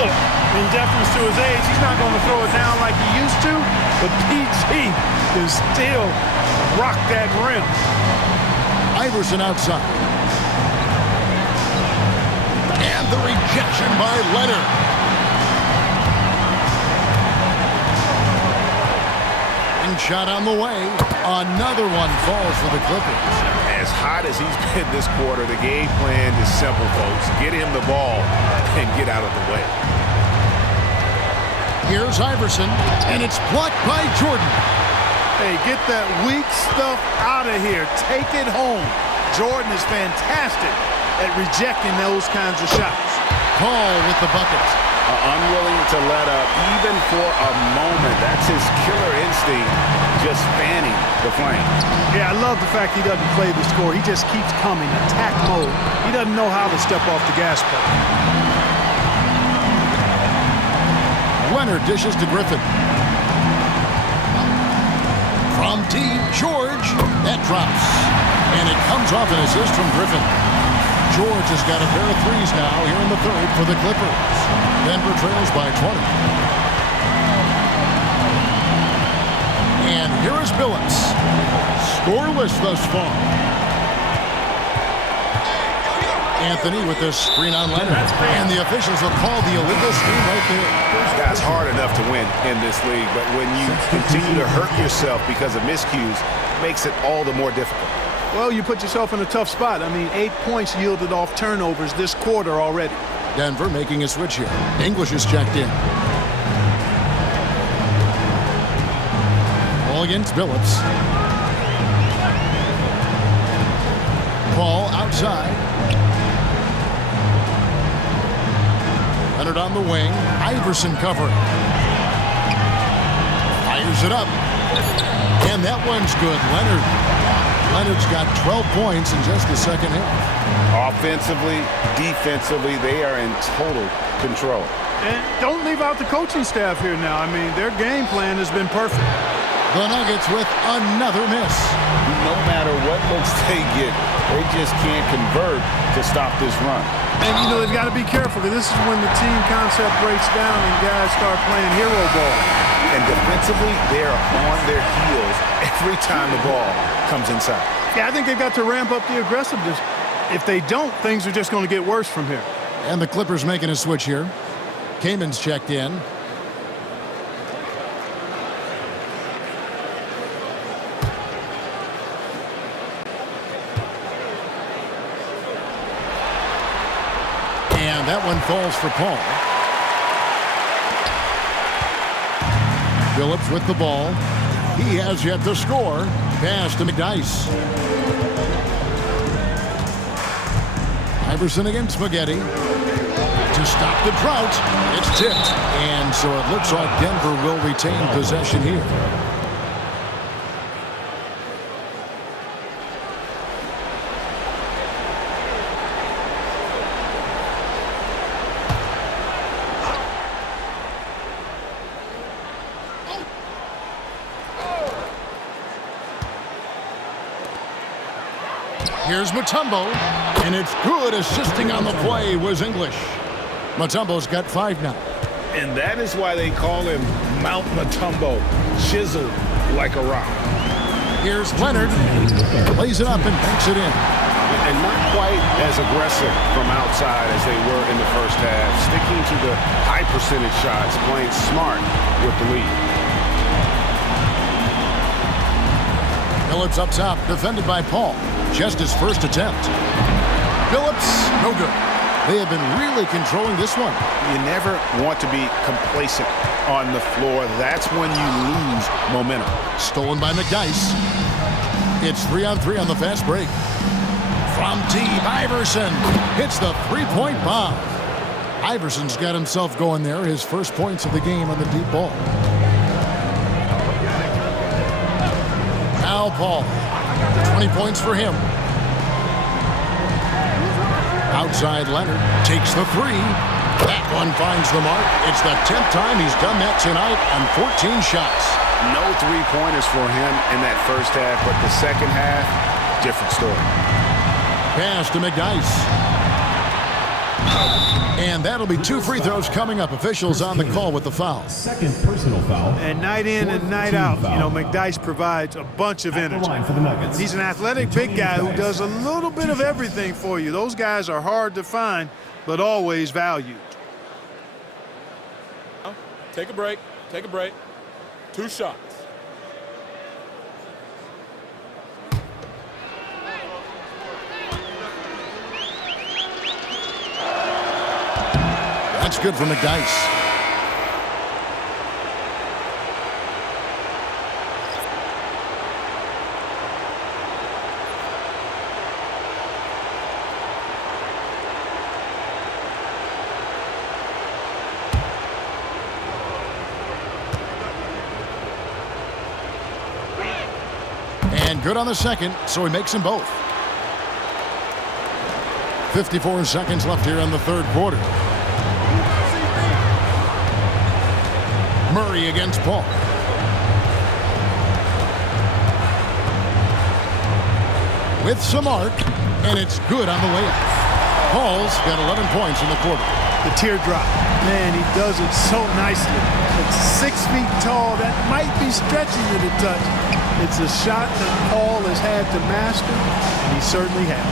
Look, in deference to his age, he's not going to throw it down like he used to, but PG can still rock that rim. Iverson outside. And the rejection by Leonard. And shot on the way. Another one falls for the Clippers. As hot as he's been this quarter, the game plan is simple, folks. Get him the ball and get out of the way. Here's Iverson, and it's blocked by Jordan. Hey, get that weak stuff out of here. Take it home. Jordan is fantastic at rejecting those kinds of shots. Paul with the bucket. unwilling to let up even for a moment. That's his killer instinct, just fanning the flame. Yeah, I love the fact he doesn't play the score. He just keeps coming, attack mode. He doesn't know how to step off the gas pedal. Leonard dishes to Griffin. From deep, George. That drops. And it comes off an assist from Griffin. George has got a pair of threes now here in the third for the Clippers. Denver trails by 20. And here is Billups. Scoreless thus far. Anthony with this screen on Leonard. And the officials will call the illegal screen right there. It's hard enough to win in this league, but when you continue to hurt yourself because of miscues, it makes it all the more difficult. Well, you put yourself in a tough spot. I mean, 8 points yielded off turnovers this quarter already. Denver making a switch here. English is checked in. Ball against Billups. Ball outside. Leonard on the wing. Iverson covering. Fires it up. And that one's good. Leonard's got 12 points in just the second half. Offensively, defensively, they are in total control. And don't leave out the coaching staff here now. I mean, their game plan has been perfect. The Nuggets with another miss. No matter what looks they get, they just can't convert to stop this run. And, you know, they've got to be careful because this is when the team concept breaks down and guys start playing hero ball. And defensively, they're on their heels every time the ball comes inside. Yeah, I think they've got to ramp up the aggressiveness. If they don't, things are just going to get worse from here. And the Clippers making a switch here. Kamen's checked in. And that one falls for Paul. Billups with the ball. He has yet to score. Pass to McDyess. Iverson against Spaghetti. To stop the drought. It's tipped. And so it looks like Denver will retain possession here. Here's Mutombo, and it's good. Assisting on the play was English. Mutombo's got 5 now. And that is why they call him Mount Mutombo, chiseled like a rock. Here's Leonard. Lays it up and banks it in. And not quite as aggressive from outside as they were in the first half. Sticking to the high percentage shots, playing smart with the lead. Billups up top, defended by Paul. Just his first attempt. Billups, no good. They have been really controlling this one. You never want to be complacent on the floor. That's when you lose momentum. Stolen by McDyess. It's 3-on-3 on the fast break. From deep, Iverson hits the three-point bomb. Iverson's got himself going there. His first points of the game on the deep ball. Now Paul. 20 points for him. Outside Leonard takes the three. That one finds the mark. It's the 10th time he's done that tonight on 14 shots. No three-pointers for him in that first half, but the second half, different story. Pass to McDyess. And that'll be 2 free throws coming up. Officials on the call with the foul. Second personal foul. And night in and night out, you know, McDyess provides a bunch of energy. For the Nuggets. He's an athletic big guy who does a little bit of everything for you. Those guys are hard to find, but always valued. Take a break. Take a break. 2 shots. That's good for McDyess. And good on the second, so he makes them both. 54 seconds left here in the third quarter. Murray against Paul. With some arc, and it's good on the layup. Paul's got 11 points in the quarter. The teardrop. Man, he does it so nicely. It's 6 feet tall. That might be stretching it a touch. It's a shot that Paul has had to master, and he certainly has.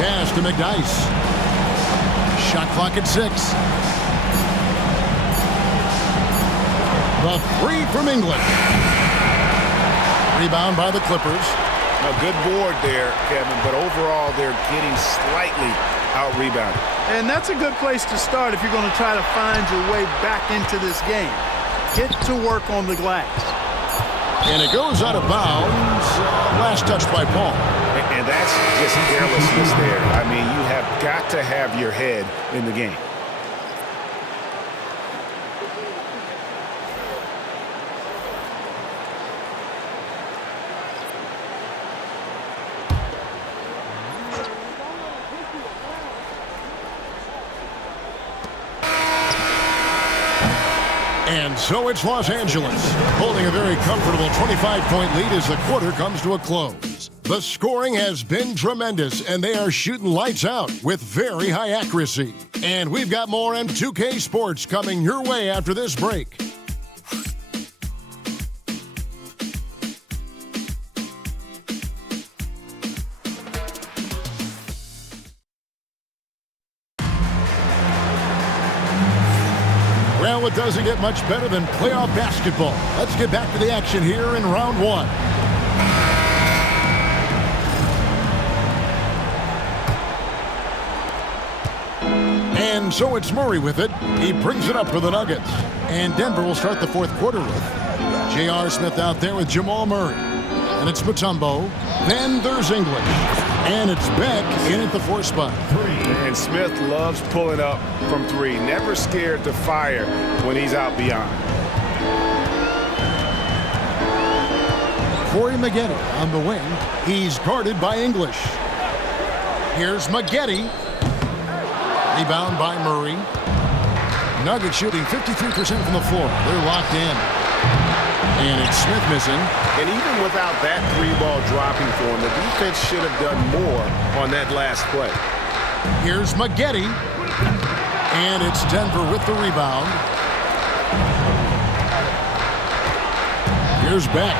Pass to McDyess. Shot clock at 6. The three from England. Rebound by the Clippers. A good board there, Kevin, but overall they're getting slightly out-rebounded. And that's a good place to start if you're going to try to find your way back into this game. Get to work on the glass. And it goes out of bounds. Last touch by Paul. And that's just carelessness there. I mean, you have got to have your head in the game. And so it's Los Angeles, holding a very comfortable 25-point lead as the quarter comes to a close. The scoring has been tremendous, and they are shooting lights out with very high accuracy. And we've got more M2K Sports coming your way after this break. Well, it doesn't get much better than playoff basketball. Let's get back to the action here in round one. And so it's Murray with it. He brings it up for the Nuggets. And Denver will start the fourth quarter with J.R. Smith out there with Jamal Murray. And it's Mutombo. Then there's English. And it's Beck in at the 4 spot. And Smith loves pulling up from 3. Never scared to fire when he's out beyond. Corey Maggette on the wing. He's guarded by English. Here's Maggette. Rebound by Murray. Nuggets shooting 53% from the floor. They're locked in. And it's Smith missing. And even without that 3-ball dropping for him, the defense should have done more on that last play. Here's Maggette. And it's Denver with the rebound. Here's Beck.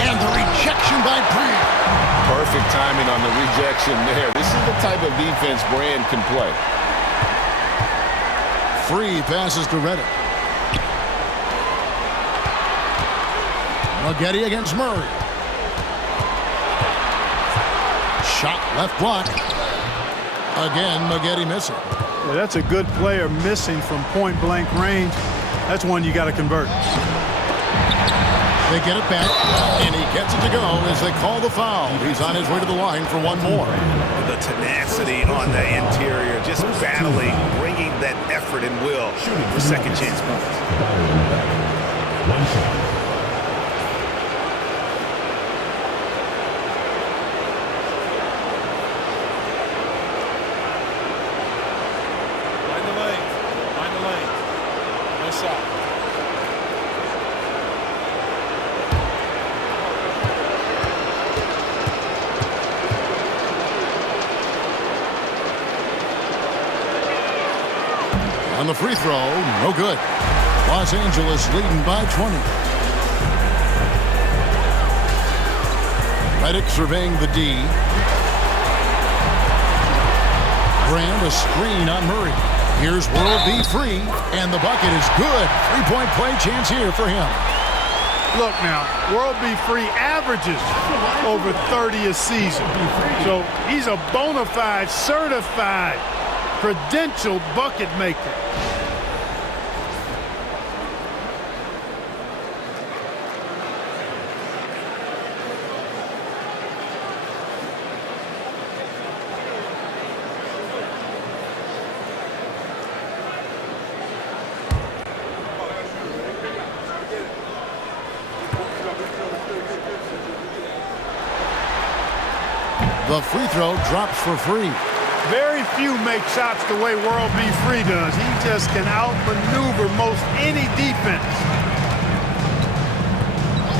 And the rejection by Breen. Perfect timing on the rejection there. This is the type of defense Brand can play. Free passes to Reddick. Maggette against Murray. Shot left block. Again, Maggette missing. Well, that's a good player missing from point-blank range. That's one you got to convert. They get it back, and he gets it to go as they call the foul. He's on his way to the line for one more. The tenacity on the interior, just battling, bringing that effort and will for second chance points. One shot. On the free throw, no good. Los Angeles leading by 20. Reddick surveying the D. Brand a screen on Murray. Here's World B free, and the bucket is good. 3-point play chance here for him. Look now, World B free averages over 30 a season. So he's a bona fide, certified, credentialed bucket maker. The free throw drops for free. Very few make shots the way World B. Free does. He just can outmaneuver most any defense.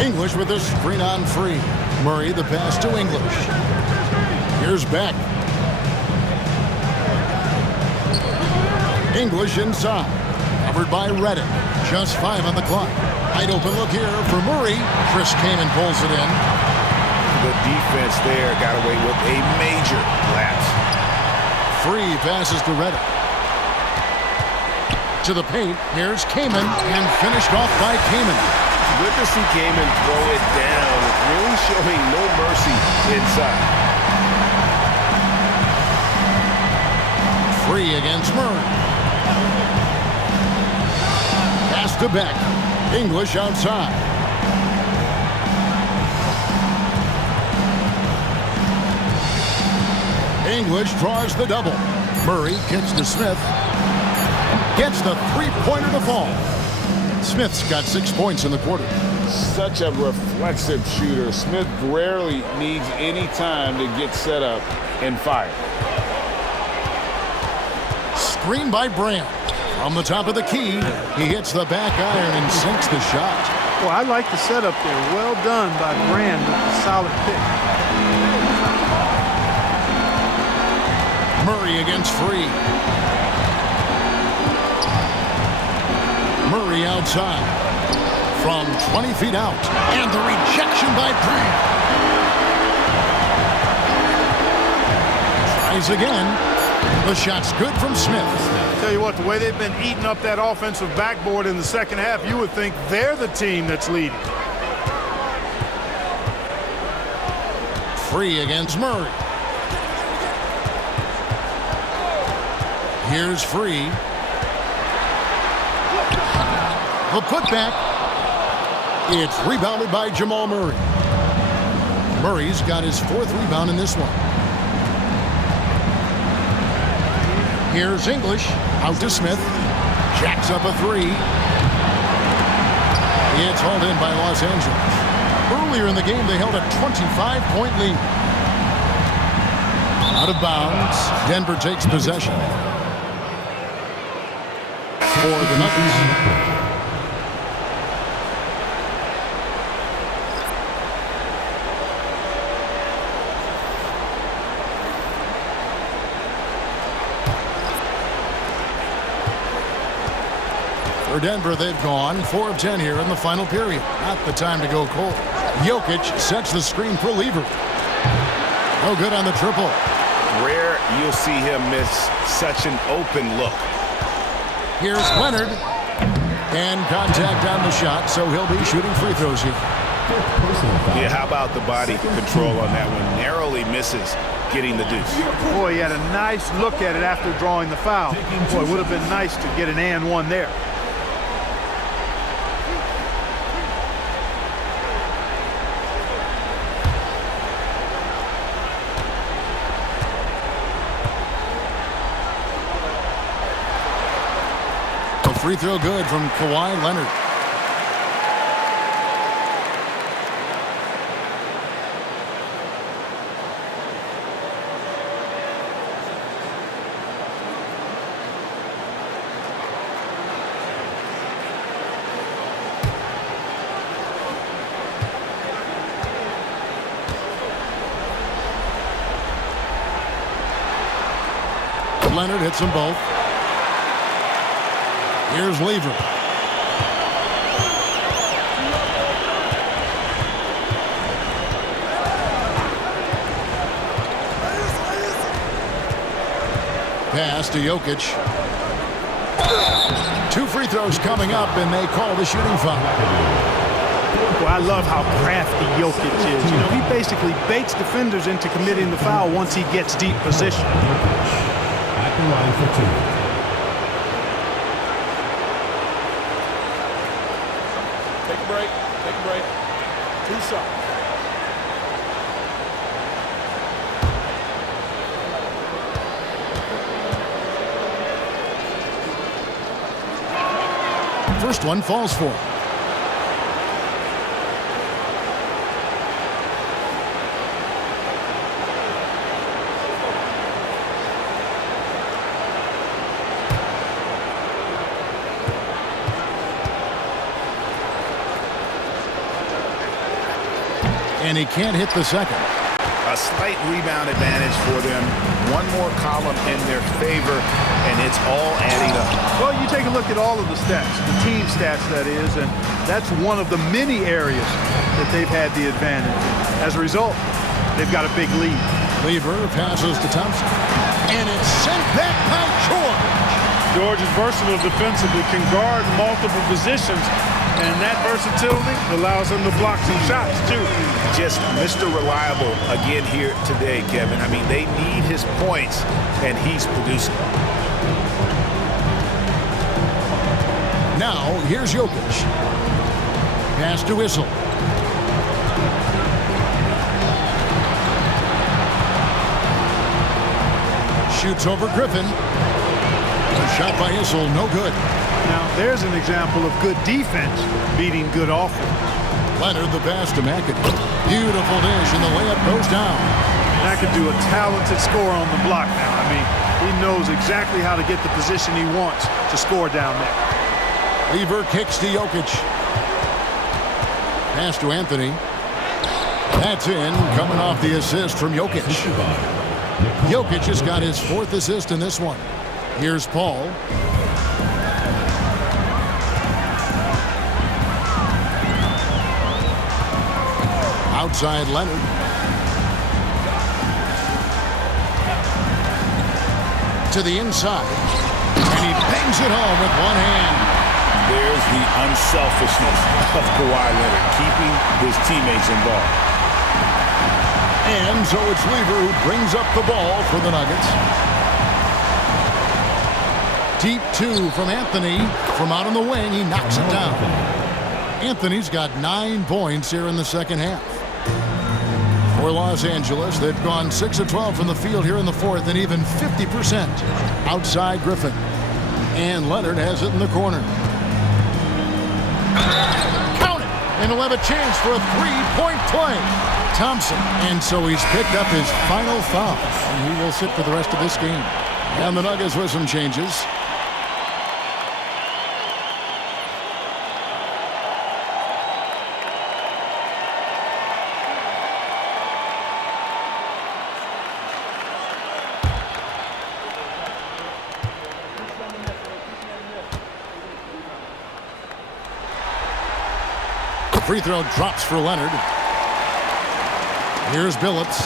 English with a screen on Free. Murray the pass to English. Here's Beck. English inside. Covered by Reddick. Just 5 on the clock. Wide open look here for Murray. Chris Kaman pulls it in. The defense there got away with a major lapse. Free passes to Reddick. To the paint. Here's Kaman and finished off by Kaman. Good to see Kaman throw it down, really showing no mercy inside. Free against Murray. Pass to Beck. English outside. English draws the double. Murray kicks to Smith. Gets the three-pointer to fall. Smith's got 6 points in the quarter. Such a reflexive shooter. Smith rarely needs any time to get set up and fire. Screen by Brand. From the top of the key, he hits the back iron and sinks the shot. Well, I like the setup there. Well done by Brand with a solid pick. Murray against Free. Murray outside. From 20 feet out. And the rejection by Brand. Tries again. The shot's good from Smith. Tell you what, the way they've been eating up that offensive backboard in the second half, you would think they're the team that's leading. Free against Murray. Here's Free. The putback. It's rebounded by Jamal Murray. Murray's got his 4th rebound in this one. Here's English. Out to Smith. Jacks up a 3. It's hauled in by Los Angeles. Earlier in the game, they held a 25-point lead. Out of bounds. Denver takes possession. For the Nuggets. For Denver, they've gone 4 of 10 here in the final period. Not the time to go cold. Jokic sets the screen for Lever. No good on the triple. Rare you'll see him miss such an open look. Here's Leonard. And contact on the shot, so he'll be shooting free throws here. Yeah, how about the body control on that one? Narrowly misses getting the deuce. Boy, he had a nice look at it after drawing the foul. Boy, it would have been nice to get an and one there. Free throw good from Kawhi Leonard. Leonard hits them both. Here's Lever. Pass to Jokic. 2 free throws coming up, and they call the shooting foul. Well, I love how crafty Jokic is. You know, he basically baits defenders into committing the foul once he gets deep position. At the line for 2. Take a break. Take a break. 2 shots. First one falls for him. and he can't hit the second. A slight rebound advantage for them. One more column in their favor, and it's all adding up. Well, you take a look at all of the stats, the team stats, that is, and that's one of the many areas that they've had the advantage. As a result, they've got a big lead. Lever passes to Thompson, and it's sent back by George. George is versatile defensively, can guard multiple positions, and that versatility allows him to block some shots, too. Just Mr. Reliable again here today, Kevin. I mean, they need his points, and he's producing. Now, here's Jokic. Pass to Whistle. Shoots over Griffin. A shot by Whistle, no good. Now, there's an example of good defense beating good offense. Leonard, the pass to McAdoo. Beautiful dish, and the layup goes down. McAdoo, a talented scorer on the block now. I mean, he knows exactly how to get the position he wants to score down there. Lever kicks to Jokic. Pass to Anthony. That's in, coming off the assist from Jokic. Jokic has got his 4th assist in this one. Here's Paul. Outside Leonard. To the inside. And he bangs it home with one hand. There's the unselfishness of Kawhi Leonard, keeping his teammates involved. And so it's Lever who brings up the ball for the Nuggets. Deep 2 from Anthony. From out on the wing, he knocks it down. Anthony's got 9 points here in the second half. For Los Angeles, they've gone 6 of 12 from the field here in the 4th, and even 50% outside Griffin. And Leonard has it in the corner. Count it! And he'll have a chance for a 3-point play. Thompson, and so he's picked up his final foul, and he will sit for the rest of this game. And the Nuggets with some changes. Free throw drops for Leonard. Here's Billups.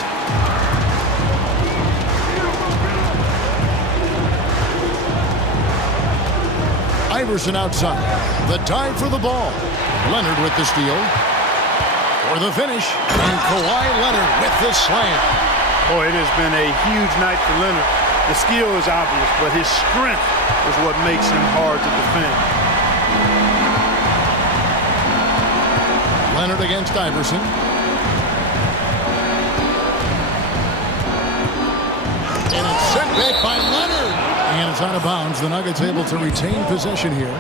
Iverson outside. The dive for the ball. Leonard with the steal. For the finish. And Kawhi Leonard with the slam. Boy, it has been a huge night for Leonard. The skill is obvious, but his strength is what makes him hard to defend. Leonard against Iverson. And it's sent back by Leonard. And it's out of bounds. The Nuggets able to retain possession here.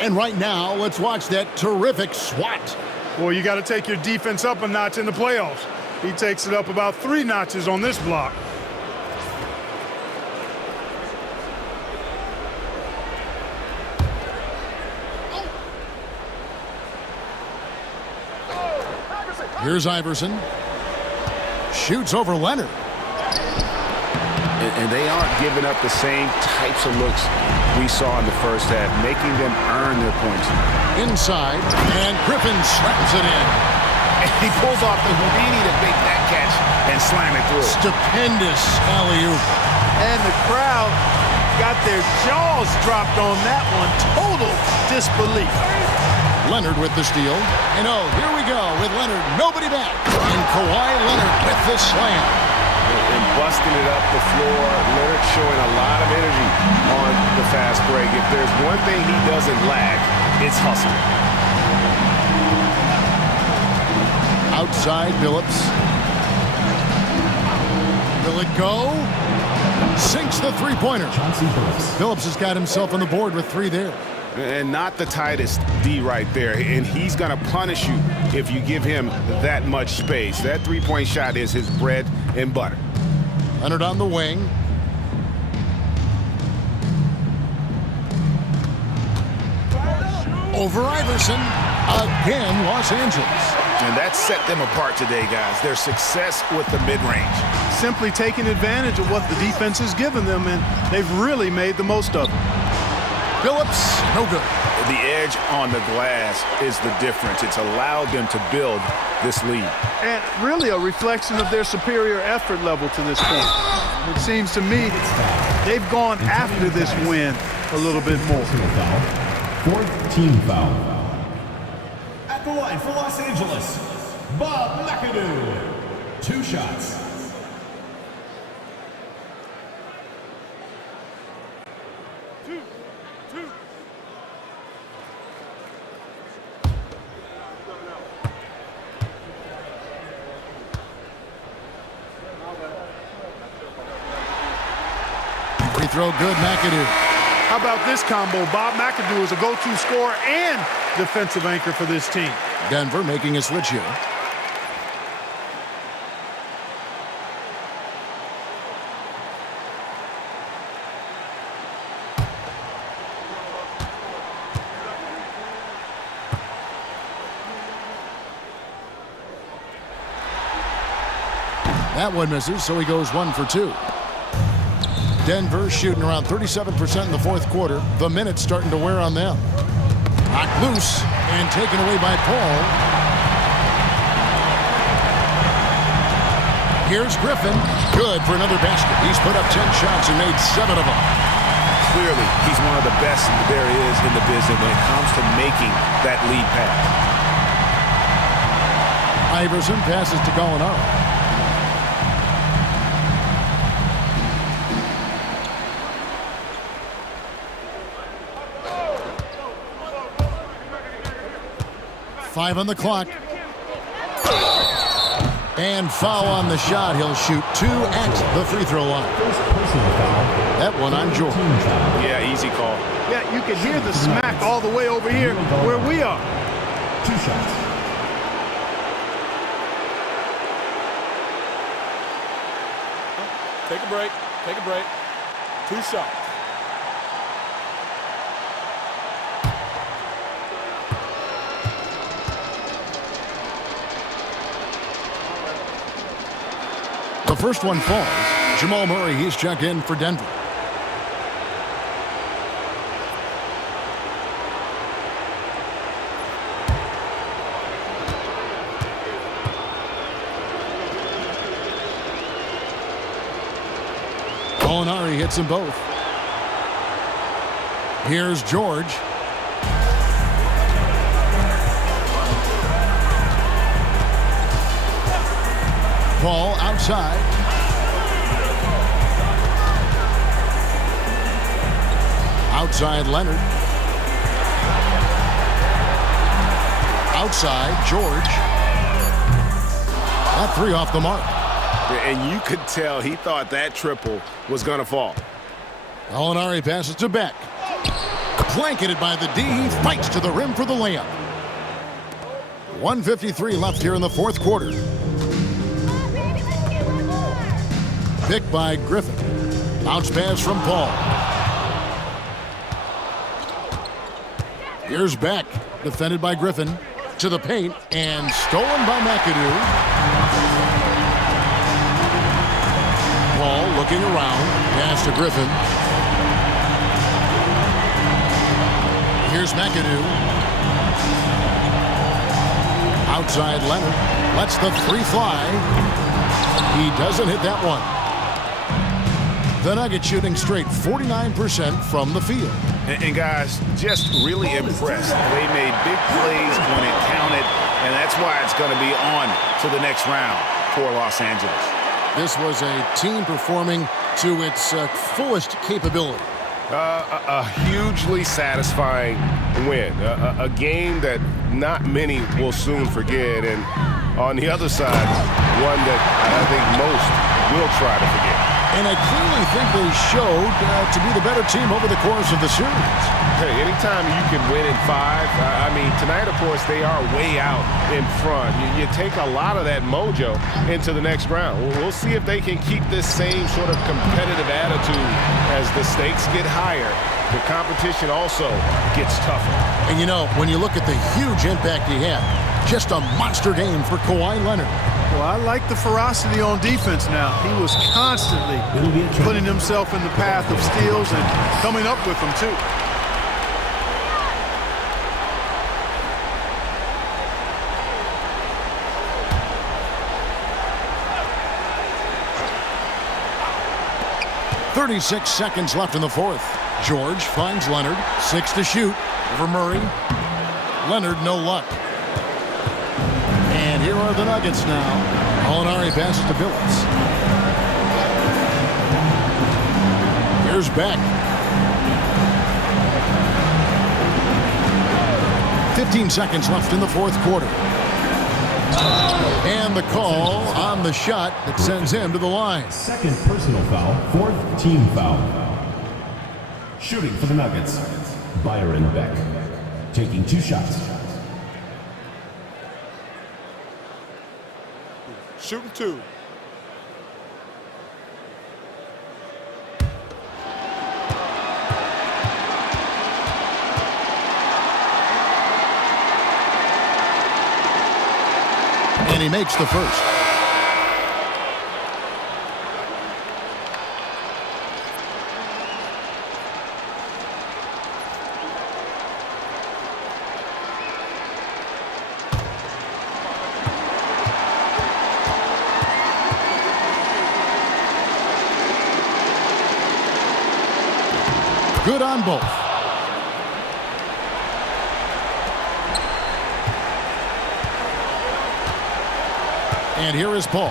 And right now, let's watch that terrific swat. Well, you got to take your defense up a notch in the playoffs. He takes it up about 3 notches on this block. Here's Iverson. Shoots over Leonard. And they aren't giving up the same types of looks we saw in the first half, making them earn their points. Inside, and Griffin slams it in. And he pulls off the Houdini to make that catch and slam it through. Stupendous alley-oop. And the crowd got their jaws dropped on that one. Total disbelief. Leonard with the steal. And oh, here we go with Leonard. Nobody back. And Kawhi Leonard with the slam. And busting it up the floor. Leonard showing a lot of energy on the fast break. If there's one thing he doesn't lack, it's hustle. Outside Billups. Will it go? Sinks the three-pointer. Billups has got himself on the board with 3 there. And not the tightest D right there. And he's going to punish you if you give him that much space. That three-point shot is his bread and butter. Leonard on the wing. Over Iverson. Again, Los Angeles. And that set them apart today, guys. Their success with the mid-range. Simply taking advantage of what the defense has given them, and they've really made the most of it. Phillips, no good. The edge on the glass is the difference. It's allowed them to build this lead. And really a reflection of their superior effort level to this point. It seems to me they've gone after this win a little bit more. Fourth team foul. At the line for Los Angeles, Bob McAdoo. 2 shots. Free throw good, McAdoo. How about this combo? Bob McAdoo is a go-to scorer and defensive anchor for this team. Denver making a switch here. That one misses, so he goes 1 for 2. Denver shooting around 37% in the fourth quarter. The minutes starting to wear on them. Knocked loose and taken away by Paul. Here's Griffin. Good for another basket. He's put up 10 shots and made 7 of them. Clearly, he's one of the best there is in the business when it comes to making that lead pass. Iverson passes to Gallinari. Five on the clock. And foul on the shot. He'll shoot 2 at the free throw line. That one on George. Yeah, easy call. Yeah, you can hear the smack all the way over here where we are. 2 shots. Take a break. Take a break. 2 shots. The first one falls. Jamal Murray, he's checked in for Denver. Gallinari hits them both. Here's George. Paul outside. Outside Leonard. Outside George. That 3 off the mark. And you could tell he thought that triple was going to fall. Gallinari passes to Beck. Blanketed by the D. He fights to the rim for the layup. 1:53 left here in the fourth quarter. Picked by Griffin. Bounce pass from Paul. Here's Beck. Defended by Griffin. To the paint. And stolen by McAdoo. Paul looking around. Pass to Griffin. Here's McAdoo. Outside Leonard. Lets the 3 fly. He doesn't hit that one. The Nuggets shooting straight 49% from the field. And guys, just really impressed. They made big plays when it counted, and that's why it's going to be on to the next round for Los Angeles. This was a team performing to its fullest capability. A hugely satisfying win. A game that not many will soon forget. And on the other side, one that I think most will try to forget. And I clearly think they showed to be the better team over the course of the series. Hey, anytime you can win in 5, I mean, tonight, of course, they are way out in front. You take a lot of that mojo into the next round. We'll see if they can keep this same sort of competitive attitude as the stakes get higher. The competition also gets tougher. And, you know, when you look at the huge impact he had, just a monster game for Kawhi Leonard. Well, I like the ferocity on defense now. He was constantly putting himself in the path of steals and coming up with them, too. .36 seconds left in the fourth. George finds Leonard. 6 to shoot. Over Murray. Leonard, no luck. And here are the Nuggets now. Molinari passes to Billups. Here's Beck. 15 seconds left in the fourth quarter. And the call on the shot that sends him to the line. Second personal foul, 4th team foul. Shooting for the Nuggets, Byron Beck, taking 2 shots. Shooting 2. And he makes the first. Good on both. And here is Paul.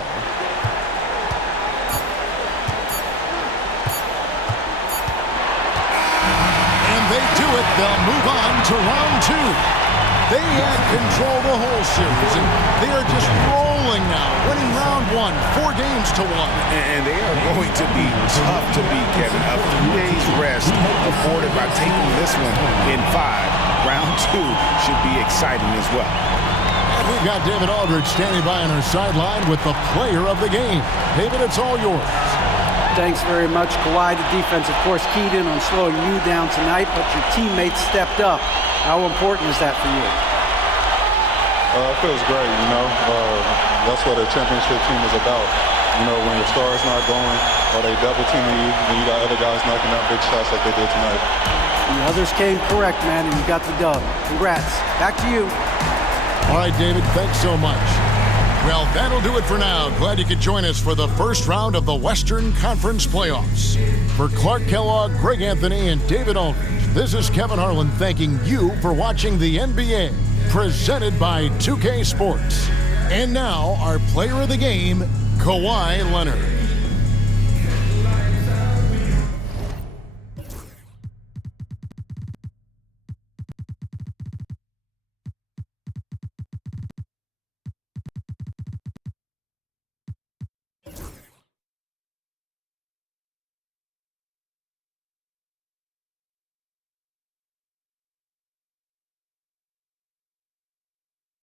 And they do it. They'll move on to round 2. They had control the whole series, and they are just rolling now, winning round 1, 4 games to 1. And they are going to be tough to beat, Kevin. A few days rest afforded by taking this one in 5. Round 2 should be exciting as well. And we've got David Aldridge standing by on our sideline with the player of the game. David, it's all yours. Thanks very much, Kawhi. The defense, of course, keyed in on slowing you down tonight, but your teammates stepped up. How important is that for you? It feels great, you know. That's what a championship team is about. You know, when your star's not going or they double teaming you, and you got other guys knocking out big shots like they did tonight. The others came correct, man, and you got the dub. Congrats. Back to you. All right, David, thanks so much. Well, that'll do it for now. Glad you could join us for the first round of the Western Conference Playoffs. For Clark Kellogg, Greg Anthony, and David Aldridge, this is Kevin Harlan thanking you for watching the NBA, presented by 2K Sports. And now, our player of the game, Kawhi Leonard.